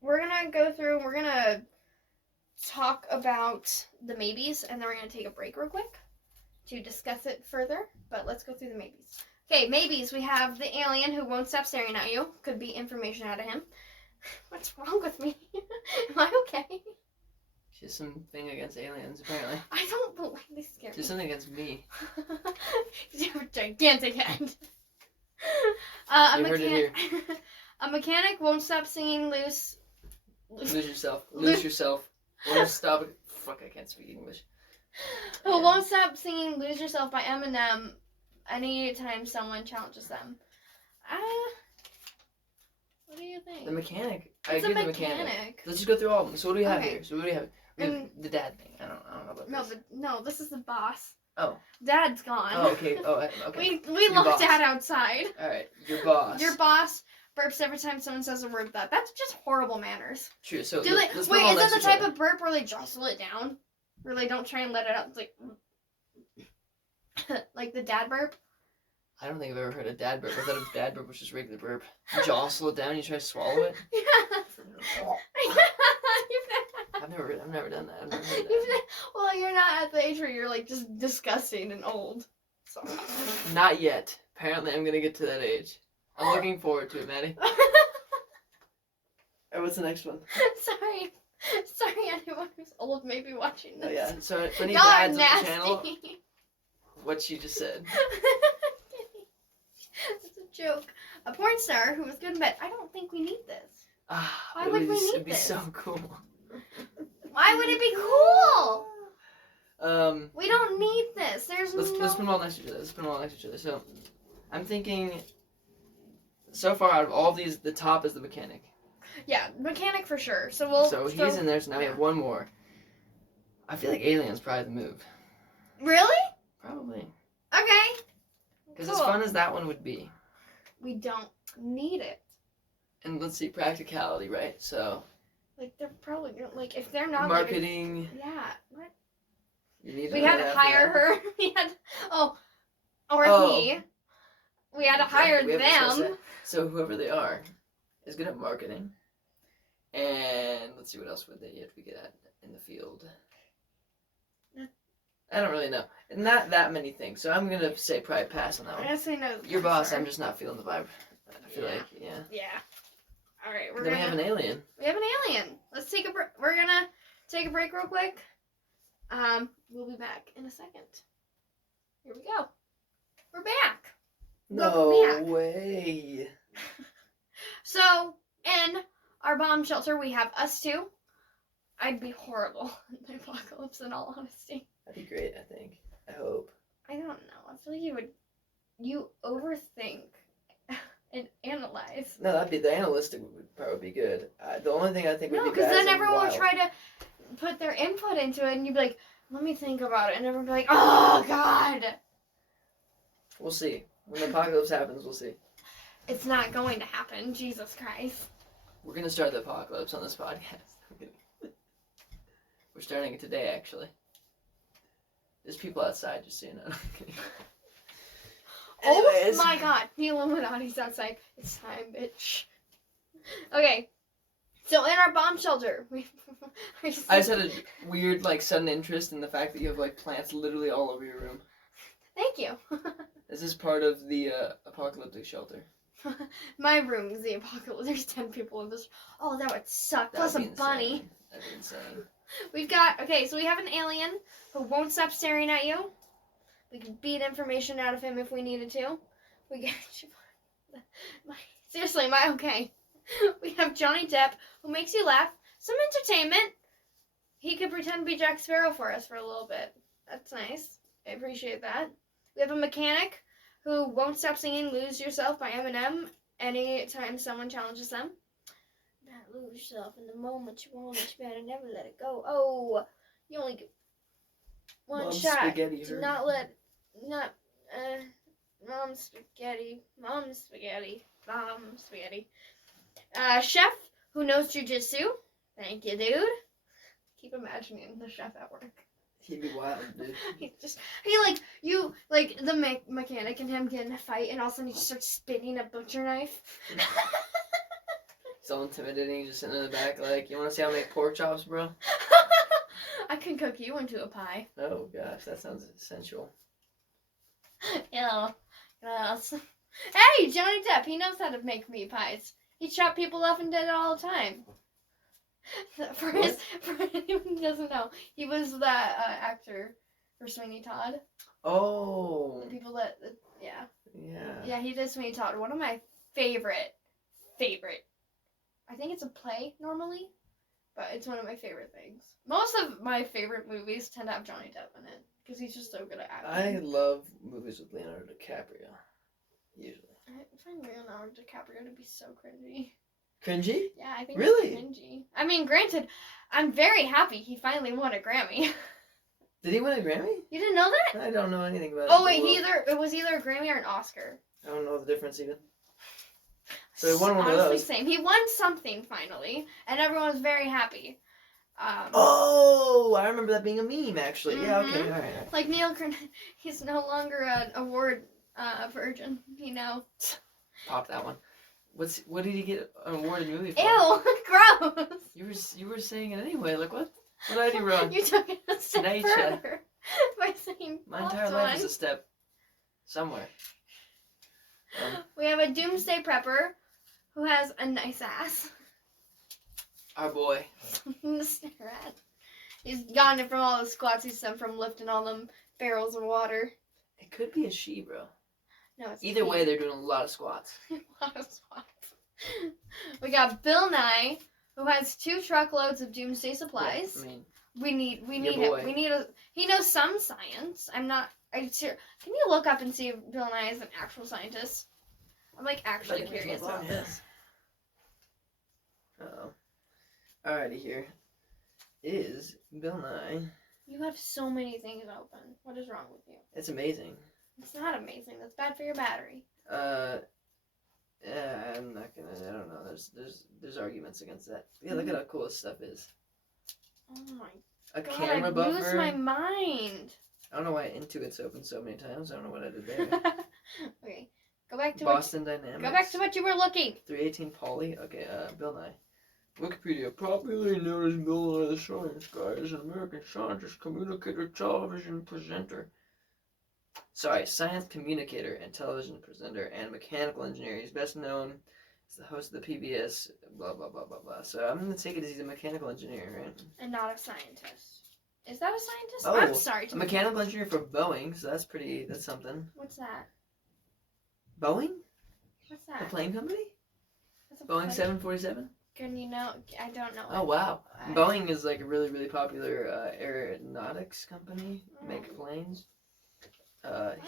we're gonna go through and we're gonna talk about the maybes, and then we're gonna take a break real quick to discuss it further. But let's go through the maybes. Okay, maybes. We have the alien who won't stop staring at you. Could be information out of him. What's wrong with me? Am I okay? She has something against aliens, apparently. I don't believe they scare She has me. something against me. You have a gigantic head. You heard it here. A mechanic won't stop singing loose. Lose yourself. Lose yourself. Won't stop it. Fuck, I can't speak English. Who won't stop singing "Lose Yourself" by Eminem anytime someone challenges them. What do you think? The mechanic. I It's a agree with the mechanic. mechanic. Let's just go through all of them. So what do we have Okay. here? So what do we have? We have the dad thing. I don't know about No, this. no, this is the boss. Oh. Dad's gone. Oh, okay. Oh, okay. We Your locked boss. Dad outside. All right. Your boss. Your boss burps every time someone says a word that. That's just horrible manners. True. So Wait, let's is put them all that next the to each type other. of burp where they jostle it down? Where they don't try and let it out? It's like, like the dad burp? I don't think I've ever heard a dad burp. I thought a dad burp was just regular burp. You jostle it down. You try to swallow it. Yeah. I've never done that. I've never heard that. Well, you're not at the age where you're like just disgusting and old. So. Not yet. Apparently, I'm gonna get to that age. I'm looking forward to it, Maddie. Alright, what's the next one? Sorry, anyone who's old may be watching this. Oh yeah. So for any Y'all are dads on the nasty. channel, what she just said. It's a joke. A porn star who was good in bed. I don't think we need this. Why It would we need It'd be this? so cool. Why would it be cool? We don't need this. There's Let's put them all next to each other. So, I'm thinking. So far, out of all of these, the top is the mechanic. Yeah, mechanic for sure. So we'll. So he's in there. So now we have one more. I feel like alien's probably the move. Really? Probably. Okay. Because as fun as that one would be. We don't need it. And let's see, practicality, right? So. Like they're probably gonna, like if they're not marketing. Like, yeah. What? You need We had to hire her. We had. He. We had to hire them. So whoever they are is good at marketing. And let's see what else would they have to get at in the field. I don't really know. Not that many things. So I'm gonna say probably pass on that one. I guess we know. Your boss, I'm just not feeling the vibe. I feel like, yeah. Yeah. All right, Then we have an alien. We have an alien. Let's take a break. We're gonna take a break real quick. We'll be back in a second. Here we go. We're back. No way. So, in our bomb shelter, we have us two. I'd be horrible in the apocalypse, in all honesty. That'd be great, I think. I hope. I don't know. I feel like you overthink and analyze. No, the analytic would probably be good. The only thing I think would No, be because bad then is everyone would try to put their input into it, and you'd be like, let me think about it. And everyone would be like, oh, God. We'll see. When the apocalypse happens, we'll see. It's not going to happen. Jesus Christ. We're going to start the apocalypse on this podcast. We're starting it today, actually. There's people outside, just so you know. Oh my God. The Illuminati's outside. It's time, bitch. Okay. So in our bomb shelter, I just had a weird, sudden interest in the fact that you have, plants literally all over your room. Thank you. This is part of the apocalyptic shelter. My room is the apocalypse. There's 10 people in this. Oh, that would suck. That would Plus a be bunny. insane. That'd be insane. We've got, so we have an alien who won't stop staring at you. We can beat information out of him if we needed to. We get, seriously, okay. We have Johnny Depp, who makes you laugh. Some entertainment. He could pretend to be Jack Sparrow for us for a little bit. That's nice. I appreciate that. We have a mechanic who won't stop singing Lose Yourself by Eminem anytime someone challenges them. Not lose yourself in the moment you want it, you better never let it go. Oh, you only get one Mom's shot. spaghetti Do hurt. Mom's spaghetti. Chef who knows jujitsu. Thank you, dude. Keep imagining the chef at work. He'd be wild, dude. The mechanic and him get in a fight, and all of a sudden he just starts spinning a butcher knife. It's all intimidating, just sitting in the back, you want to see how I make pork chops, bro? I can cook you into a pie. Oh, gosh, that sounds sensual. Ew. Gross. Hey, Johnny Depp, he knows how to make meat pies. He chopped people up and did it all the time. For anyone who doesn't know, he was the actor for Sweeney Todd. Oh. The people that, yeah. Yeah. Yeah, he did Sweeney Todd. One of my favorite. I think it's a play normally, but it's one of my favorite things. Most of my favorite movies tend to have Johnny Depp in it because he's just so good at acting. I love movies with Leonardo DiCaprio. Usually. I find Leonardo DiCaprio to be so cringy. Cringy? Yeah, I think Really? it's cringy. I mean, granted, I'm very happy he finally won a Grammy. Did he win a Grammy? You didn't know that? I don't know anything about it. Oh wait, it was either a Grammy or an Oscar. I don't know the difference even. So he won one of Honestly, those. same. He won something finally, and everyone was very happy. Oh, I remember that being a meme, actually. Mm-hmm. Yeah, okay, all right. Like Neil, he's no longer an award virgin. You know. Pop that one. What did he get an awarded movie for? Ew, gross. You were saying it anyway. Like what? What did I do wrong? You took it a step Nature. further by saying My entire life is a step somewhere. We have a doomsday prepper who has a nice ass. Our boy. Something to stare at. He's gotten it from all the squats he's done from lifting all them barrels of water. It could be a she, bro. No, it's Either way, they're doing a lot of squats. a lot of squats. We got Bill Nye, who has 2 truckloads of doomsday supplies. Yeah, I mean, we need boy. him. We need he knows some science. I'm sure. Can you look up and see if Bill Nye is an actual scientist? I'm like actually curious about this. Uh-oh. Alrighty, here is Bill Nye. You have so many things open. What is wrong with you? It's amazing. It's not amazing. That's bad for your battery. Yeah, I'm not gonna. I don't know. There's arguments against that. Yeah, look at how cool this stuff is. Oh my A god! camera I buffer. lose my mind. I don't know why Intuit's opened so many times. I don't know what I did there. Okay, go back to Boston Dynamics. Go back to what you were looking. 318 Poly. Okay, Bill Nye. Wikipedia, popularly known as Bill Nye the Science Guy, is an American scientist, communicator, television presenter. Sorry, science communicator and television presenter and mechanical engineer. He's best known as the host of the PBS, blah, blah, blah, blah, blah. So I'm going to take it as he's a mechanical engineer, right? And not a scientist. Is that a scientist? Oh, I'm sorry. A mechanical engineer for Boeing, so that's something. What's that? Boeing? What's The that? plane company? That's a Boeing plane. 747? Can you know? I don't know. Oh, wow. Boeing is like a really, really popular aeronautics company. Make planes.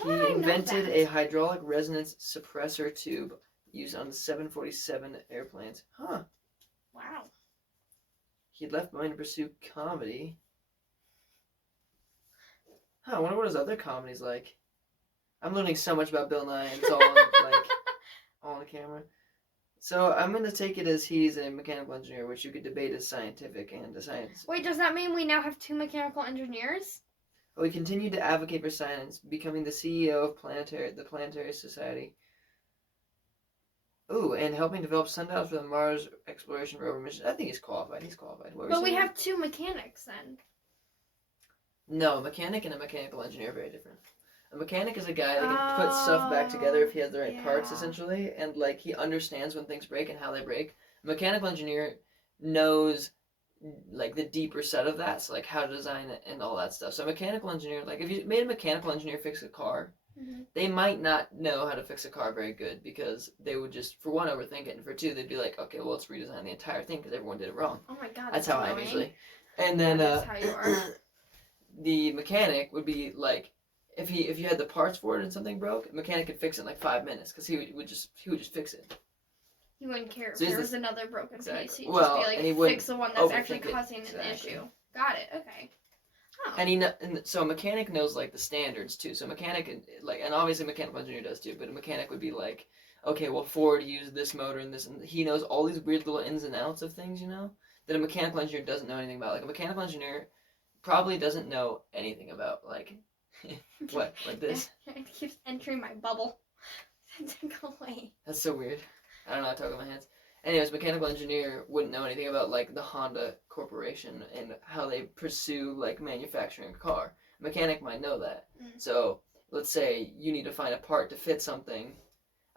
He invented a hydraulic resonance suppressor tube used on the 747 airplanes. Huh. Wow. He left Boeing to pursue comedy. Huh, I wonder what his other comedy's like. I'm learning so much about Bill Nye, and it's all like all on the camera. So I'm going to take it as he's a mechanical engineer, which you could debate as scientific and a science. Wait, does that mean we now have 2 mechanical engineers? Well, he continued to advocate for science, becoming the CEO of the Planetary Society. Ooh, and helping develop sundials for the Mars exploration rover mission. I think he's qualified. But we have 2 mechanics then. No, a mechanic and a mechanical engineer are very different. A mechanic is a guy that can put stuff back together if he has the right parts, essentially, and like he understands when things break and how they break. A mechanical engineer knows like the deeper set of that, so like how to design it and all that stuff. So a mechanical engineer, like if you made a mechanical engineer fix a car, they might not know how to fix a car very good because they would just, for one, overthink it, and for two, they'd be like, okay, well, let's redesign the entire thing because everyone did it wrong. Oh my god, that's how annoying. I usually. And then that's how you are. The mechanic would be like, if you had the parts for it and something broke, a mechanic could fix it in like 5 minutes because he would just fix it. He wouldn't care if So there was another broken piece. He'd well, just be and he like, fix the one that's actually causing an issue. Got it. Okay. Oh. And so a mechanic knows like the standards too. So a mechanic and obviously a mechanical engineer does too. But a mechanic would be like, okay, well Ford used this motor and this, and he knows all these weird little ins and outs of things, you know, that a mechanical engineer doesn't know anything about. Like a mechanical engineer probably doesn't know anything about like what, like this. It keeps entering my bubble. Go away. That's so weird. I don't know how to talk with my hands. Anyways, mechanical engineer wouldn't know anything about like the Honda Corporation and how they pursue like manufacturing a car. A mechanic might know that. So let's say you need to find a part to fit something.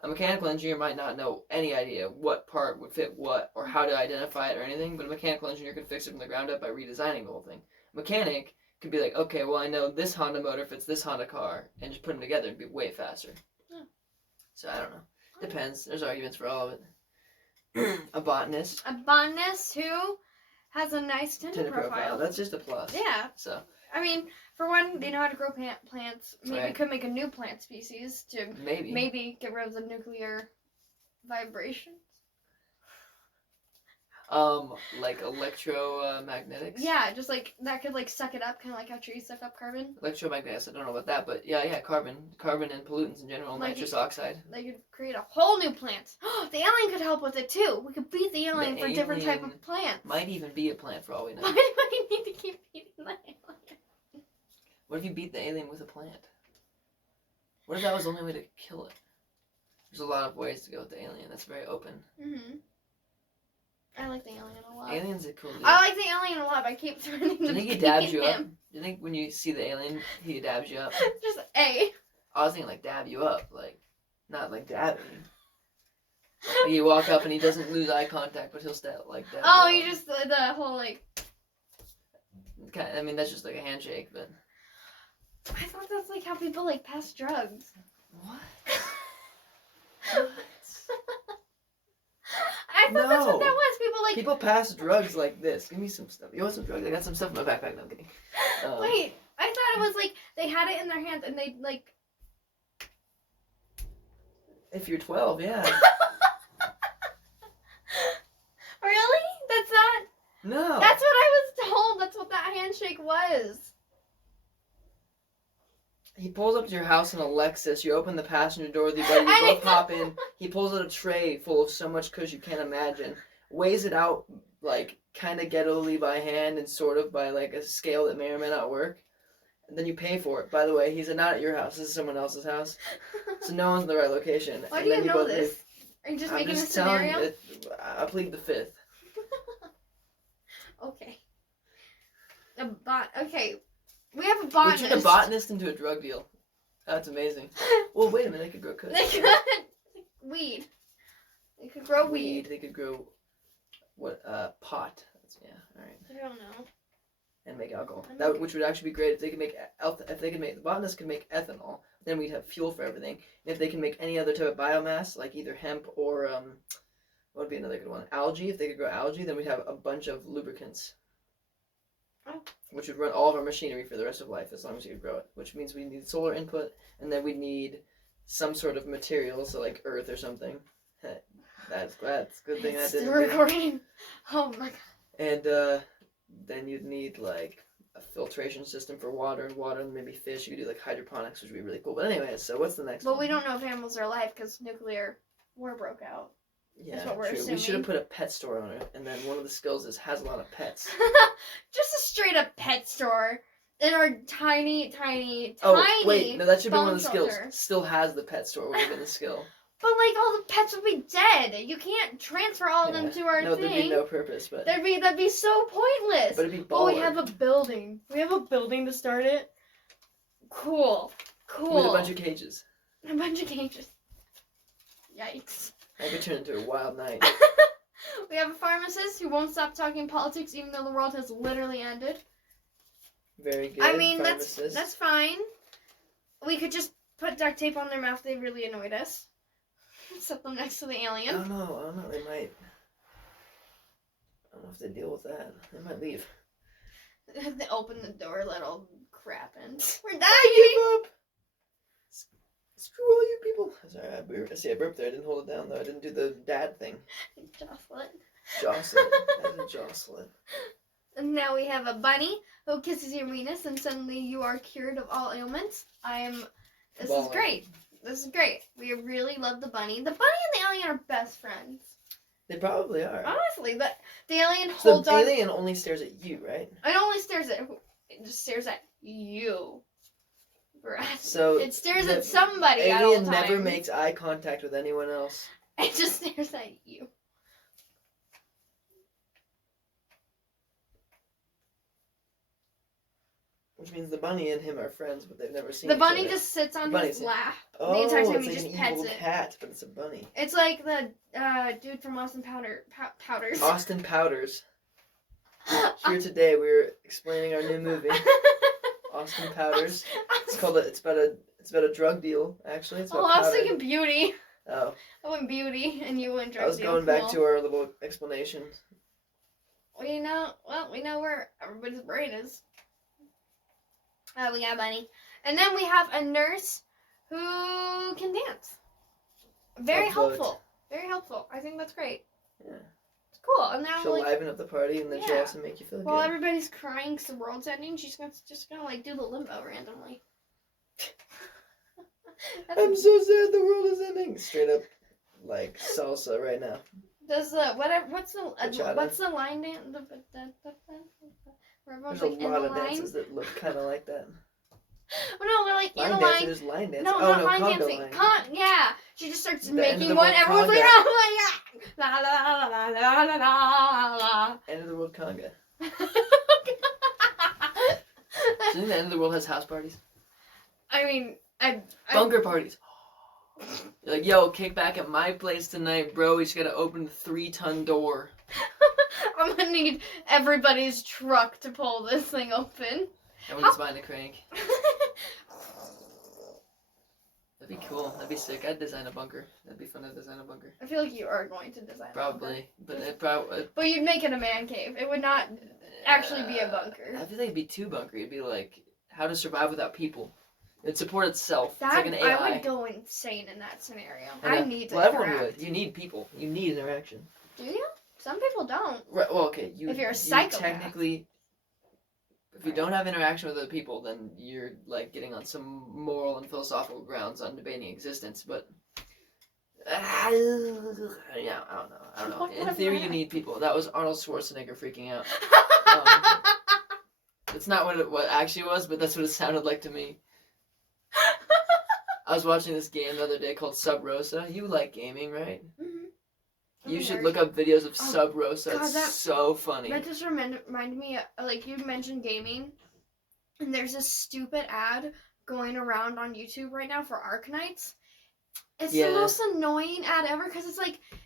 A mechanical engineer might not know any idea what part would fit what or how to identify it or anything, but a mechanical engineer could fix it from the ground up by redesigning the whole thing. A mechanic could be like, okay, well I know this Honda motor fits this Honda car, and just put them together and be way faster. Yeah. So I don't know. Depends. There's arguments for all of it. A botanist. A botanist who has a nice Tinder profile. That's just a plus. Yeah. So. I mean, for one, they know how to grow plants. Maybe right. could make a new plant species to maybe get rid of the nuclear vibrations. Like electromagnetics. Yeah, just like that could like suck it up, kind of like how trees suck up carbon. Electromagnetics. I don't know about that, but yeah, carbon and pollutants in general, Like nitrous oxide. They could create a whole new plant. The alien could help with it too. We could feed the alien for different type of plants. Might even be a plant for all we know. Why do we need to keep feeding the alien? What if you beat the alien with a plant? What if that was the only way to kill it? There's a lot of ways to go with the alien. That's very open. Mhm. I like the alien a lot. Alien's a cool dude. I like the alien a lot, but I keep threatening Do you think he dabs you up? Do you think when you see the alien, he dabs you up? Just A. I was thinking like dab you up, like not like dabbing. Like you walk up and he doesn't lose eye contact, but he'll stay like that. Oh, you just the whole like. I mean, that's just like a handshake, but. I thought that's like how people like pass drugs. What? I thought that's what that was. People pass drugs like this. Give me some stuff. You want some drugs? I got some stuff in my backpack. No, I'm kidding. Wait, I thought it was like they had it in their hands and they like. If you're 12, yeah. Really? That's not. No. That's what I was told. That's what that handshake was. He pulls up to your house in a Lexus. You open the passenger door with your buddy. You both hop in. He pulls out a tray full of so much kush you can't imagine. Weighs it out like kind of ghettoly by hand and sort of by like a scale that may or may not work. And then you pay for it. By the way, he's not at your house. This is someone else's house. So no one's in the right location. Why and do then you know both this? Are you just I'm making just a scenario? I plead the fifth. Okay. Okay. We have a botanist. We turned a botanist into a drug deal. That's amazing. Well, wait a minute. They could grow kush. They could. Weed. They could grow weed. They could grow pot. Yeah. All right. I don't know. And make alcohol. Okay. Which would actually be great if they could make the botanist could make ethanol. Then we'd have fuel for everything. And if they can make any other type of biomass, like either hemp or what would be another good one? Algae. If they could grow algae, then we'd have a bunch of lubricants. Oh. Which would run all of our machinery for the rest of life as long as you could grow it. Which means we need solar input, and then we need some sort of material, so like earth or something. That's a good thing It's that didn't still recording. Oh my god. And then you'd need like a filtration system for water and maybe fish. You could do like hydroponics, which would be really cool. But anyways, so what's the next one? Well, we don't know if animals are alive because nuclear war broke out. Yeah, That's what we're true. assuming. We should have put a pet store on it, and then one of the skills is has a lot of pets. Just a straight up pet store in our tiny. Oh, wait, no, that should be one of the shelter. skills. Still has the pet store would have been the skill. But like all the pets would be dead. You can't transfer all of them to our no, thing. there'd be no purpose, but That'd be so pointless. But it'd be baller. Oh, we have a building. We have a building to start it. Cool. With a bunch of cages. A bunch of cages. Yikes. I could turn into a wild night. We have a pharmacist who won't stop talking politics even though the world has literally ended. Very good. I mean, pharmacist. that's fine. We could just put duct tape on their mouth. They really annoyed us. Set them next to the alien. I don't know. They might. I don't know if they deal with that. They might leave. They open the door, let all crap in. We're dying! I give up! Screw all you people! Sorry, I burped there. I didn't hold it down, though. I didn't do the dad thing. Jocelyn. Jocelyn. That is Jocelyn. And now we have a bunny who kisses your penis, and suddenly you are cured of all ailments. This is great. This is great. We really love the bunny. The bunny and the alien are best friends. They probably are. Honestly, but the alien So holds the on. alien only stares at you, right? It only stares at. It just stares at you. So it stares at somebody at all alien times. never makes eye contact with anyone else. It just stares at you. Which means the bunny and him are friends, but they've never seen The each bunny other. just sits on his lap Oh, the entire time. it's He like just an pets evil it. cat, but it's a bunny. It's like the dude from Austin Powders. Austin Powders. Here today, we're explaining our new movie, Austin Powders. It's called. It's about a drug deal. Actually, it's about I was powder. thinking Beauty. Oh. I went Beauty, and you went drug deal. I was going back to our little explanation. We know where everybody's brain is. We got a bunny. And then we have a nurse who can dance. Very helpful. Very helpful. I think that's great. Yeah, it's Cool. And now, She'll like, liven up the party, and then she'll yeah. also make you feel while good. everybody's crying because the world's ending, she's just gonna like do the limbo randomly. I'm so sad the world is ending. Straight up, like salsa right now. Does what's the line dance? Where everyone's There's like a in lot the of line. dances that look kind of like that. Oh no, they're like Line in a dancing line. is line dancing. No, oh not no, line conga dancing. line. Yeah. She just starts The end of making the one. world Everyone's like, conga. oh my god, la la la la la la. End of the world conga. Do you think the end of the world has house parties? I mean, Bunker parties. You're like, yo, kick back at my place tonight, bro. We just gotta open the 3-ton door. I'm gonna need everybody's truck to pull this thing open. Everyone's buying a crank. That'd be cool. That'd be sick. I'd design a bunker. That'd be fun to design a bunker. I feel like you are going to design Probably. a bunker. But it probably... But you'd make it a man cave. It would not actually be a bunker. I feel like it'd be too bunker. It'd be like how to survive without people. It'd support itself. That, it's like an AI. I would go insane in that scenario. I need to everyone interact. would. You need people. You need interaction. Do you? Some people don't. Right. Well, okay. If you're a psychopath. Technically, if you don't have interaction with other people, then you're like getting on some moral and philosophical grounds on debating existence. But yeah, I don't know. In theory, you need people. That was Arnold Schwarzenegger freaking out. That's not what actually was, but that's what it sounded like to me. I was watching this game the other day called Sub Rosa. You like gaming, right? Mm-hmm. You should look up videos of Sub Rosa. God, it's so funny. That just reminded me, like, you mentioned gaming, and there's this stupid ad going around on YouTube right now for Arknights. It's the most annoying ad ever, because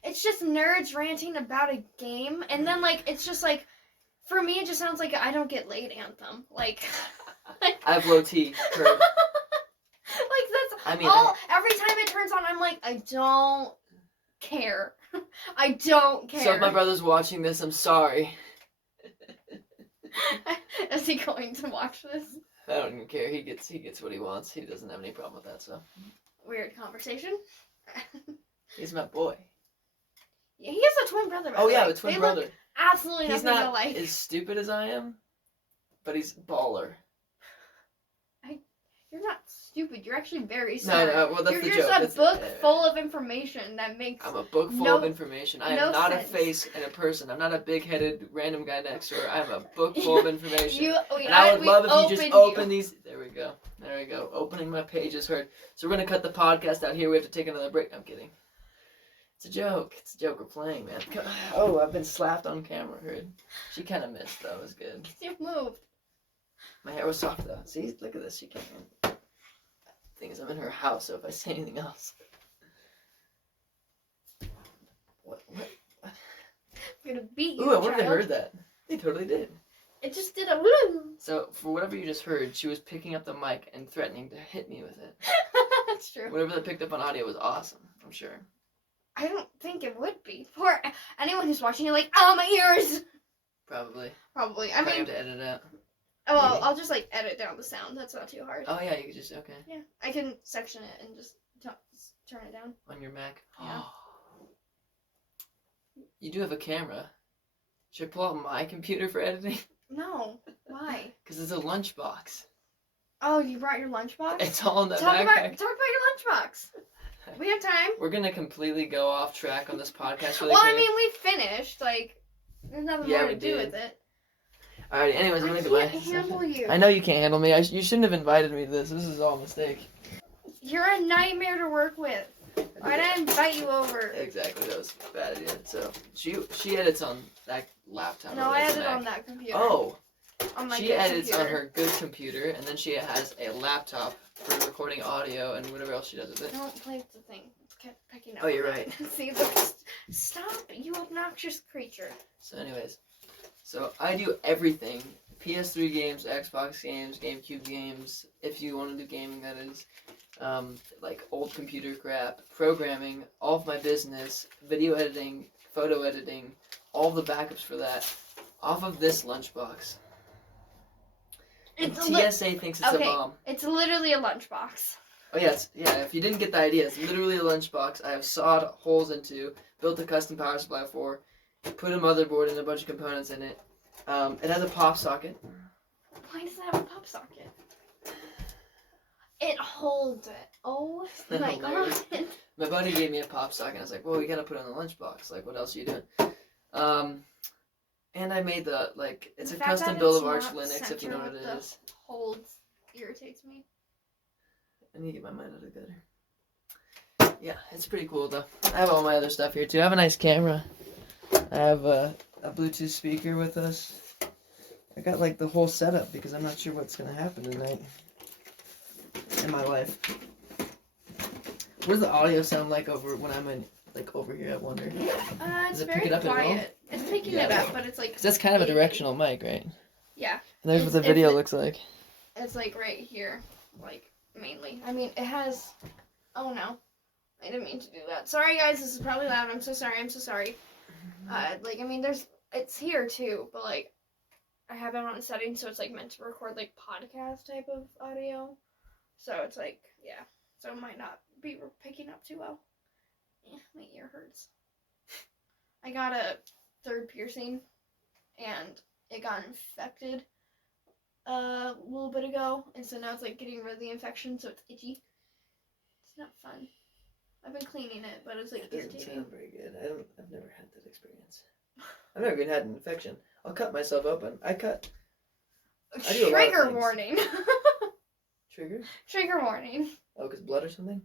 it's just nerds ranting about a game, and then, like, it's just, like, for me, it just sounds like I don't get laid anthem. Like I have low T. Curve. Like, that's every time it turns on, I'm like, I don't care. I don't care. So if my brother's watching this, I'm sorry. Is he going to watch this? I don't even care. He gets what he wants. He doesn't have any problem with that, so. Weird conversation. He's my boy. Yeah, he has a twin brother. Oh yeah, a twin brother. Look absolutely He's nothing not alike. as stupid as I am, but he's baller. You're not stupid. You're actually very smart. No, well, that's You're the just joke. a book full of information that makes. I'm a book full of information. I am not sense. a face and a person. I'm not a big-headed random guy next door. I'm a book full of information. And I would love if you just open these. There we go. There we go. Opening my pages hurt. So we're gonna cut the podcast out here. We have to take another break. I'm kidding. It's a joke. It's a joke we're playing, man. Oh, I've been slapped on camera. Heard. She kind of missed though. It was good. You moved. My hair was soft though. See, look at this. She can't. Thing is, I'm in her house, so if I say anything else. What? I'm gonna beat you. Ooh, I wonder if they heard that. They totally did. It just did a woo. So, for whatever you just heard, she was picking up the mic and threatening to hit me with it. That's true. Whatever that picked up on audio was awesome, I'm sure. I don't think it would be. For anyone who's watching, you're like, oh, my ears! Probably. I mean, have to edit it out. Oh, well, I'll just, like, edit down the sound. That's not too hard. Oh, yeah, you could just, okay. Yeah, I can section it and just turn it down. On your Mac? Yeah. You do have a camera. Should I pull out my computer for editing? No. Why? Because it's a lunchbox. Oh, you brought your lunchbox? It's all in the Talk backpack. about your lunchbox. We have time. We're going to completely go off track on this podcast really Well, quick. I mean, we finished. Like, there's nothing more to do with it. Alright, anyways, I'm I gonna can't handle you. I know you can't handle me. You shouldn't have invited me to this. This is all a mistake. You're a nightmare to work with. Why'd I invite you over? Exactly, that was a bad idea. So, she edits on that laptop. No, I edit on that computer. Oh! On my She good edits computer. on her good computer, and then she has a laptop for recording audio and whatever else she does with it. Don't play with the thing. It's kept picking up. Oh, you're right. See, look, stop, you obnoxious creature. So anyways, so I do everything. PS3 games, Xbox games, GameCube games, if you want to do gaming, that is. Like old computer crap, programming, all of my business, video editing, photo editing, all the backups for that, off of this lunchbox. And TSA thinks it's a bomb. It's literally a lunchbox. Oh yes, yeah, if you didn't get the idea, it's literally a lunchbox I have sawed holes into, built a custom power supply for, put a motherboard and a bunch of components in it. It has a pop socket. Why does it have a pop socket? It holds it. Oh my god. My buddy gave me a pop socket. I was like, well, we gotta put it in the lunchbox. Like, what else are you doing? And I made it's a custom build of Arch Linux, if you know what it is. Holds irritates me. I need to get my mind out of the gutter. Yeah, it's pretty cool though. I have all my other stuff here too. I have a nice camera. I have a Bluetooth speaker with us. I got like the whole setup because I'm not sure what's gonna happen tonight in my life. What does the audio sound like when I'm over here? I wonder. It's very quiet. It's picking it up, but it's like. 'Cause that's kind of a directional mic, right? Yeah. And there's what the video looks like. It's like right here, like mainly. I mean, it has. Oh no, I didn't mean to do that. Sorry, guys. This is probably loud. I'm so sorry. I'm so sorry. I mean, it's here too, but like, I have it on settings, so it's like meant to record like podcast type of audio. So it's like, yeah. So it might not be picking up too well. My ear hurts. I got a third piercing, and it got infected a little bit ago, and so now it's like getting rid of the infection, so it's itchy. It's not fun. I've been cleaning it, but it's like It doesn't irritating. sound very good. I've never had that experience. I've never even had an infection. I'll cut myself open. I do a lot of Trigger things. warning. Trigger? Trigger warning. Oh, because blood or something?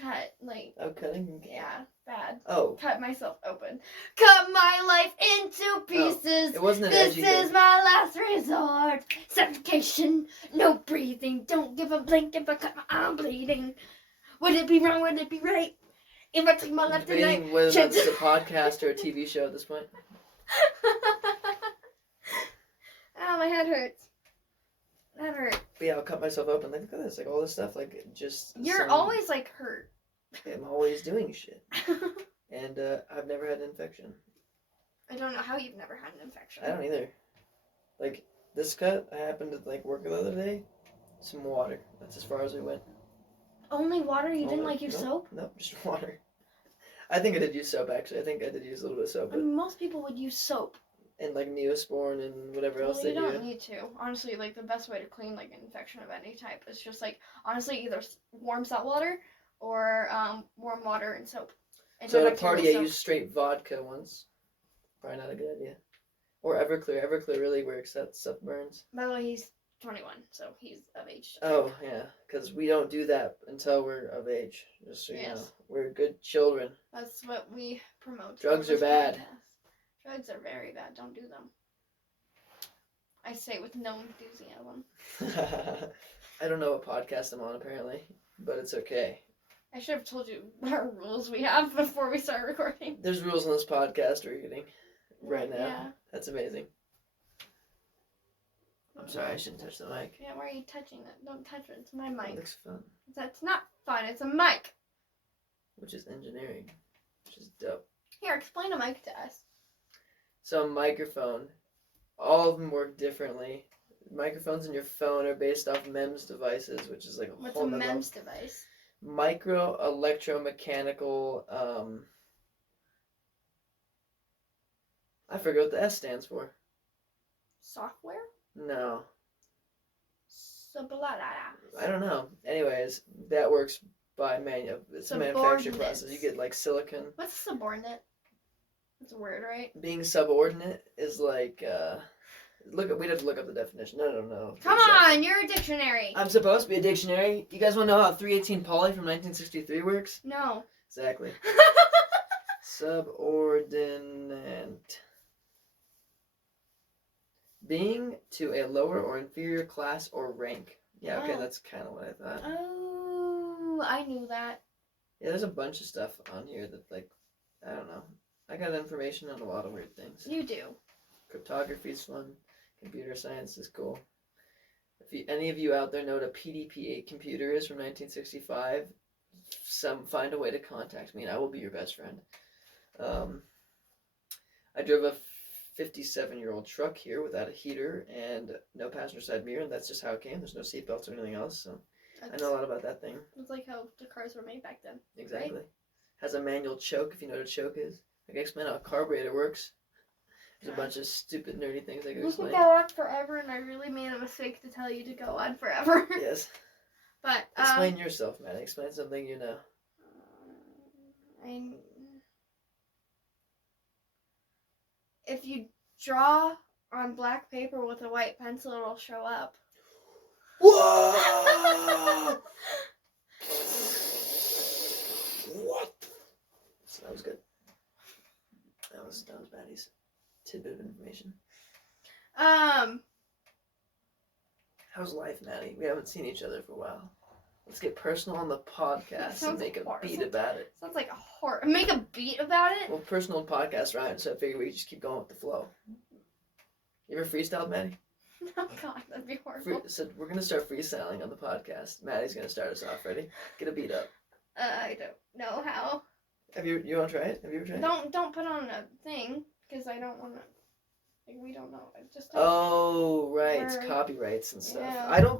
Cut, like, Oh, cutting? yeah, bad. Oh. Cut myself open. Cut my life into pieces. It wasn't an This edgy is thing. my last resort. Suffocation, no breathing. Don't give a blink if I cut my arm bleeding. Would it be wrong? Would it be right? If I took my left Debating tonight. whether that's a podcast or a TV show at this point. Ow, my head hurts. That hurt. But yeah, I'll cut myself open. Like, look at this. Like, all this stuff. Like, just... You're always, like, hurt. I'm always doing shit. And I've never had an infection. I don't know how you've never had an infection. I don't either. Like, this cut, I happened to, like, work the other day. Some water. That's as far as we went. Only water? You didn't, like, use Nope, soap? Nope, just water. I think I did use soap, actually. I think I did use a little bit of soap. I mean, most people would use soap. And, like, Neosporin and whatever else Well, they you do. don't need to. Honestly, like, the best way to clean, like, an infection of any type is just, like, honestly, either warm salt water or warm water and soap. So at a Antibacterial party, I soap. used straight vodka once. Probably not a good idea. Or Everclear. Everclear really works. That stuff burns. By the way, he's 21, so he's of age. Oh, yeah. Because we don't do that until we're of age. Just so you know. Yes. We're good children. That's what we promote. Drugs on are this bad. podcast. Drugs are very bad. Don't do them. I say with no enthusiasm. I don't know what podcast I'm on, apparently. But it's okay. I should have told you what our rules we have before we start recording. There's rules on this podcast we're getting right now. Yeah. That's amazing. I'm sorry, I shouldn't touch the mic. Yeah, why are you touching it? Don't touch it. It's my It mic. looks fun. That's not fun. It's a mic. Which is engineering. Which is dope. Here, explain a mic to us. So a microphone, all of them work differently. Microphones in your phone are based off MEMS devices, which is like a What's whole a nother MEMS device? micro electromechanical. I forget what the S stands for. Software? No, Sublada. I don't know. Anyways, that works by it's a manufacturing process. You Subordinates. get like silicon. What's subordinate? That's a word, right? Being subordinate is like we'd have to look up the definition. No. Come on, you're a dictionary. I'm supposed to be a dictionary. You guys want to know how 318 poly from 1963 works? No. Exactly. Subordinate. Being to a lower or inferior class or rank. Yeah, okay, Oh. that's kind of what I thought. Oh, I knew that. Yeah, there's a bunch of stuff on here that, like, I don't know. I got information on a lot of weird things. You do. Cryptography's fun. Computer science is cool. If any of you out there know what a PDP-8 computer is from 1965, find a way to contact me and I will be your best friend. I drove a 57-year-old truck here without a heater and no passenger side mirror, and that's just how it came. There's no seatbelts or anything else, so I know a lot about that thing. It's like how the cars were made back then. Exactly. Has a manual choke, if you know what a choke is. I can explain how a carburetor works. There's a bunch of stupid, nerdy things I can You can explain. go on forever, and I really made a mistake to tell you to go on forever. Yes. But, Explain yourself, Maddie. Explain something you know. If you draw on black paper with a white pencil, it'll show up. Whoa! What? So that was good. That was Maddie's tidbit of information. How's life, Maddie? We haven't seen each other for a while. Let's get personal on the podcast and make a beat about it. Sounds like a horror. Make a beat about it? Well, personal podcast rhymes, so I figure we could just keep going with the flow. You ever freestyled, Maddie? Oh God, that'd be horrible. So we're gonna start freestyling on the podcast. Maddie's gonna start us off. Ready? Get a beat up. I don't know how. You want to try it? Have you ever tried it? Don't put on a thing, because I don't want to. Like, we don't know. I just don't. Oh, right. It's copyrights and stuff. Yeah.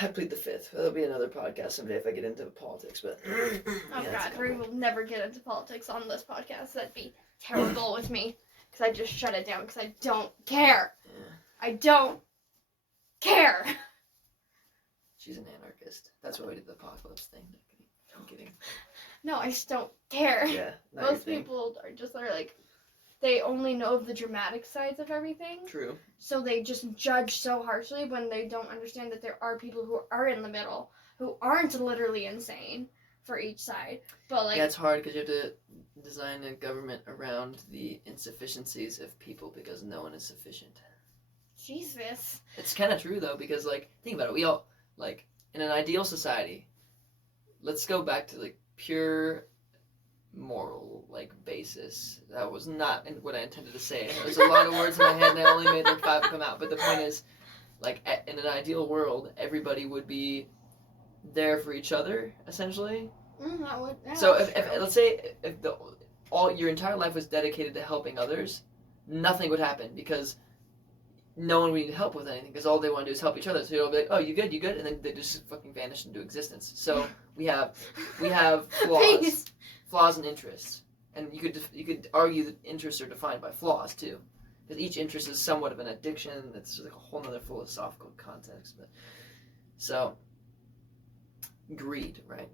I plead the fifth. That'll be another podcast someday if I get into politics, but... Oh God, we will never get into politics on this podcast. That'd be terrible with me, because I just shut it down, because I don't care. Yeah. I don't care. She's an anarchist. That's why we did the apocalypse thing. I'm kidding. No, I just don't care. Yeah. Most people are like, they only know the dramatic sides of everything. True. So they just judge so harshly when they don't understand that there are people who are in the middle, who aren't literally insane for each side. But like, yeah, it's hard because you have to design a government around the insufficiencies of people because no one is sufficient. Jesus. It's kind of true though, because like, think about it. We all, like, in an ideal society, let's go back to like pure moral like basis. That was not what I intended to say. There's a lot of words in my head and I only made like 5 come out. But the point is, like, in an ideal world, everybody would be there for each other, essentially. So if let's say if your entire life was dedicated to helping others, nothing would happen because no one would need help with anything because all they want to do is help each other. So you'll be like, oh, you good, and then they just fucking vanish into existence. So we have flaws and interests, and you could argue that interests are defined by flaws too, because each interest is somewhat of an addiction. That's like a whole other philosophical context. But so greed, right?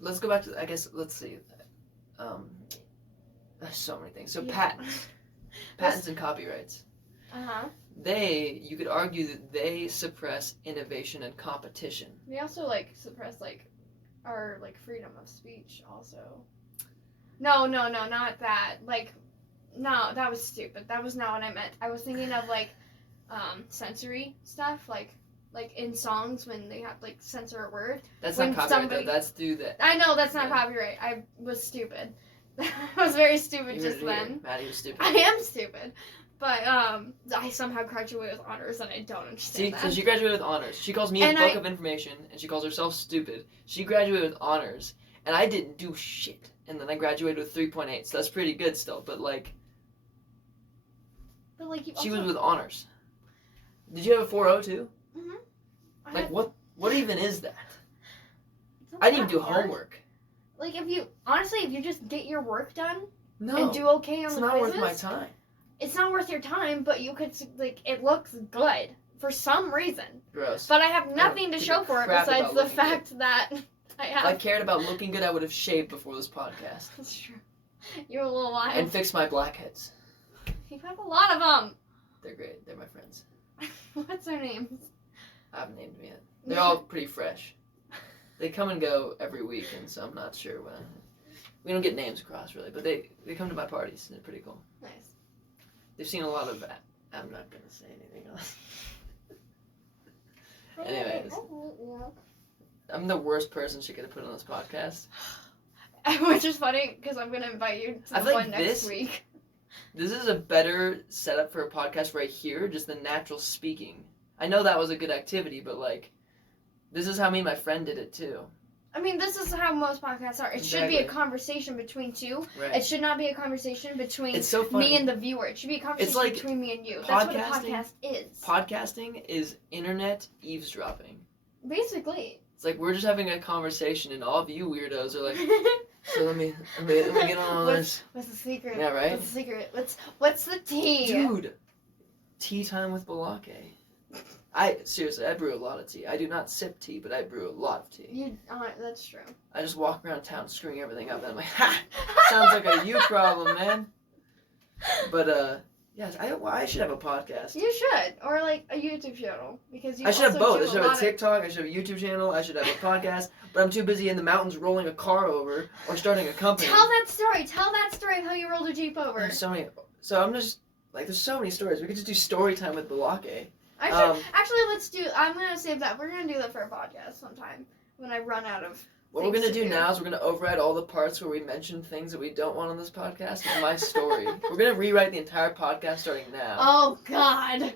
Let's go back to, I guess, let's see. There's so many things. So patents and copyrights. You could argue that they suppress innovation and competition. They also like suppress like our like freedom of speech also. No, not that. Like, no, that was stupid. That was not what I meant. I was thinking of like sensory stuff, like in songs when they have like censor a word. That's not copyright though. That's through that. I know that's not copyright. I was stupid. I was very stupid just then. Maddie was stupid. I am stupid. But I somehow graduated with honors, and I don't understand that. So she graduated with honors. She calls me a book of information, and she calls herself stupid. She graduated with honors, and I didn't do shit. And then I graduated with 3.8, so that's pretty good still. But like she was with honors. Did you have a 4.0 too? Mm-hmm. Like what even is that? I didn't do homework. Like if you just get your work done and do okay on the quizzes. It's not worth my time. It's not worth your time, but you could, like, it looks good for some reason. Gross. But I have nothing to show for it besides the fact that I have. If I cared about looking good, I would have shaved before this podcast. That's true. You're a little wild. And fixed my blackheads. You have a lot of them. They're great. They're my friends. What's their names? I haven't named them yet. They're all pretty fresh. They come and go every week, and so I'm not sure when. We don't get names across, really, but they come to my parties, and they're pretty cool. Nice. They've seen a lot of that. I'm not going to say anything else. Anyways. I'm the worst person she could have put on this podcast. Which is funny, because I'm going to invite you to the one next week. This is a better setup for a podcast right here, just the natural speaking. I know that was a good activity, but, like, this is how me and my friend did it, too. I mean, this is how most podcasts are. It should be a conversation between two. Right. It should not be a conversation between me and the viewer. It should be a conversation between me and you. That's what a podcast is. Podcasting is internet eavesdropping. Basically. It's like we're just having a conversation and all of you weirdos are like, So let me get on all this. What's the secret? Yeah, right? What's the secret? What's the tea? Dude, tea time with Balake. Seriously, I brew a lot of tea. I do not sip tea, but I brew a lot of tea. That's true. I just walk around town screwing everything up, and I'm like, ha! Sounds like a you problem, man. But, yes, I should have a podcast. You should, or like a YouTube channel, because you. I should have both. I I should have a TikTok. I should have a YouTube channel. I should have a podcast. But I'm too busy in the mountains rolling a car over or starting a company. Tell that story. Tell that story of how you rolled a Jeep over. There's so many. So I'm just like, there's so many stories. We could just do story time with Balake. Actually, let's do. I'm gonna save that. We're gonna do that for a podcast sometime when I run out of. What we're gonna do now is we're gonna override all the parts where we mention things that we don't want on this podcast with my story. We're gonna rewrite the entire podcast starting now. Oh God!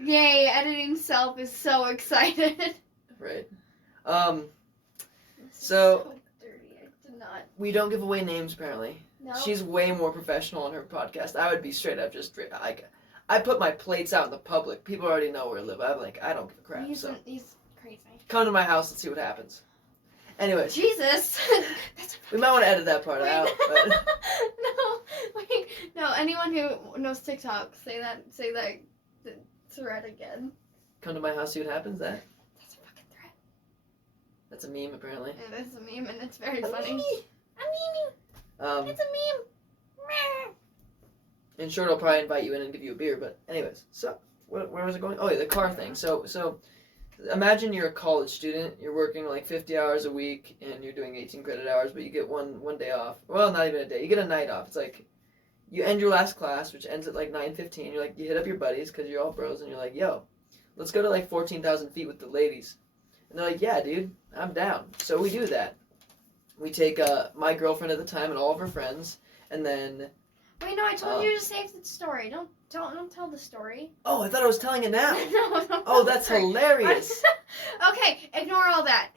Yay! Editing self is so excited. Right. So dirty. I did not. We don't give away names apparently. No. She's way more professional on her podcast. I would be straight up just I put my plates out in the public. People already know where I live. I'm like, I don't give a crap. He's crazy. Come to my house and see what happens. Anyways. Jesus. We might want to edit that part out. But. No. Anyone who knows TikTok, say that thread again. Come to my house, see what happens. That's a fucking thread. That's a meme, apparently. It is a meme, and it's very funny. A meme. It's a meme. In short, I'll probably invite you in and give you a beer. But anyways, so where was it going? Oh yeah, the car thing. So imagine you're a college student. You're working like 50 hours a week, and you're doing 18 credit hours, but you get one day off. Well, not even a day. You get a night off. It's like you end your last class, which ends at like 9:15. You're like, you hit up your buddies because you're all bros, and you're like, yo, let's go to like 14,000 feet with the ladies. And they're like, yeah, dude, I'm down. So we do that. We take my girlfriend at the time and all of her friends, and then. Wait, no, I told you to save the story. Don't tell the story. Oh, I thought I was telling it now. No. Oh, that's hilarious. Okay, ignore all that.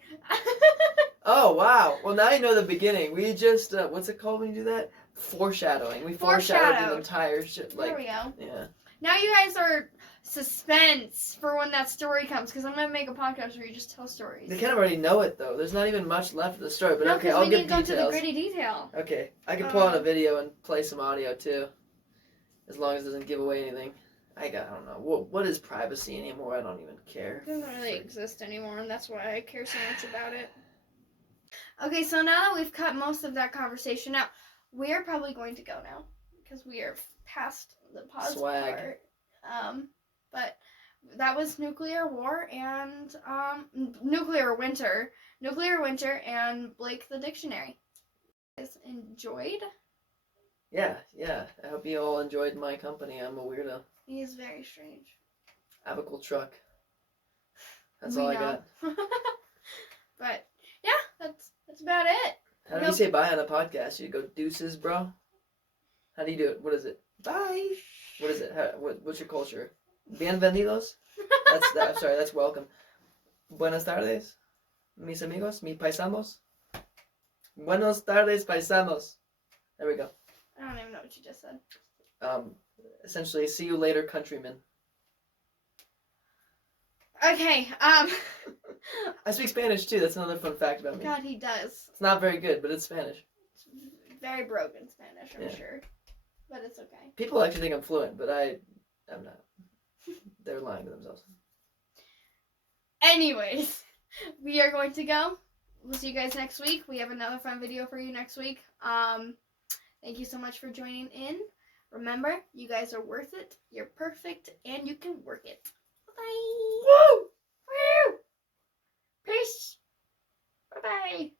Oh, wow. Well, now you know the beginning. We just, what's it called when you do that? Foreshadowing. We foreshadowed the entire shit. Like, there we go. Yeah. Now you guys are suspense for when that story comes, because I'm going to make a podcast where you just tell stories. They kind of already know it, though. There's not even much left of the story, but okay, I'll give details. No, because we need to go into the gritty detail. Okay, I can pull out a video and play some audio, too, as long as it doesn't give away anything. I don't know. What is privacy anymore? I don't even care. It doesn't really exist anymore, and that's why I care so much about it. Okay, so now that we've cut most of that conversation out, we are probably going to go now, because we are past the pause part. But that was Nuclear War and Nuclear Winter and Blake the Dictionary. You guys enjoyed? Yeah. I hope you all enjoyed my company. I'm a weirdo. He is very strange. I have a cool truck. That's all I got. But yeah, that's about it. How do you say bye on a podcast? You go deuces, bro. How do you do it? What is it? Bye. What is it? What's your culture? Bienvenidos. That's welcome. Buenas tardes, mis amigos, mis paisanos. Buenas tardes, paisanos. There we go. I don't even know what you just said. Essentially, see you later, countrymen. Okay, I speak Spanish too, that's another fun fact about me. God, he does. It's not very good, but it's Spanish. It's very broken Spanish, I'm sure. But it's okay. People actually think I'm fluent, but I'm not. They're lying to themselves. Anyways, we are going to go. We'll see you guys next week. We have another fun video for you next week. Thank you so much for joining in. Remember, you guys are worth it. You're perfect, and you can work it. Bye. Woo! Woo! Peace. Bye-bye.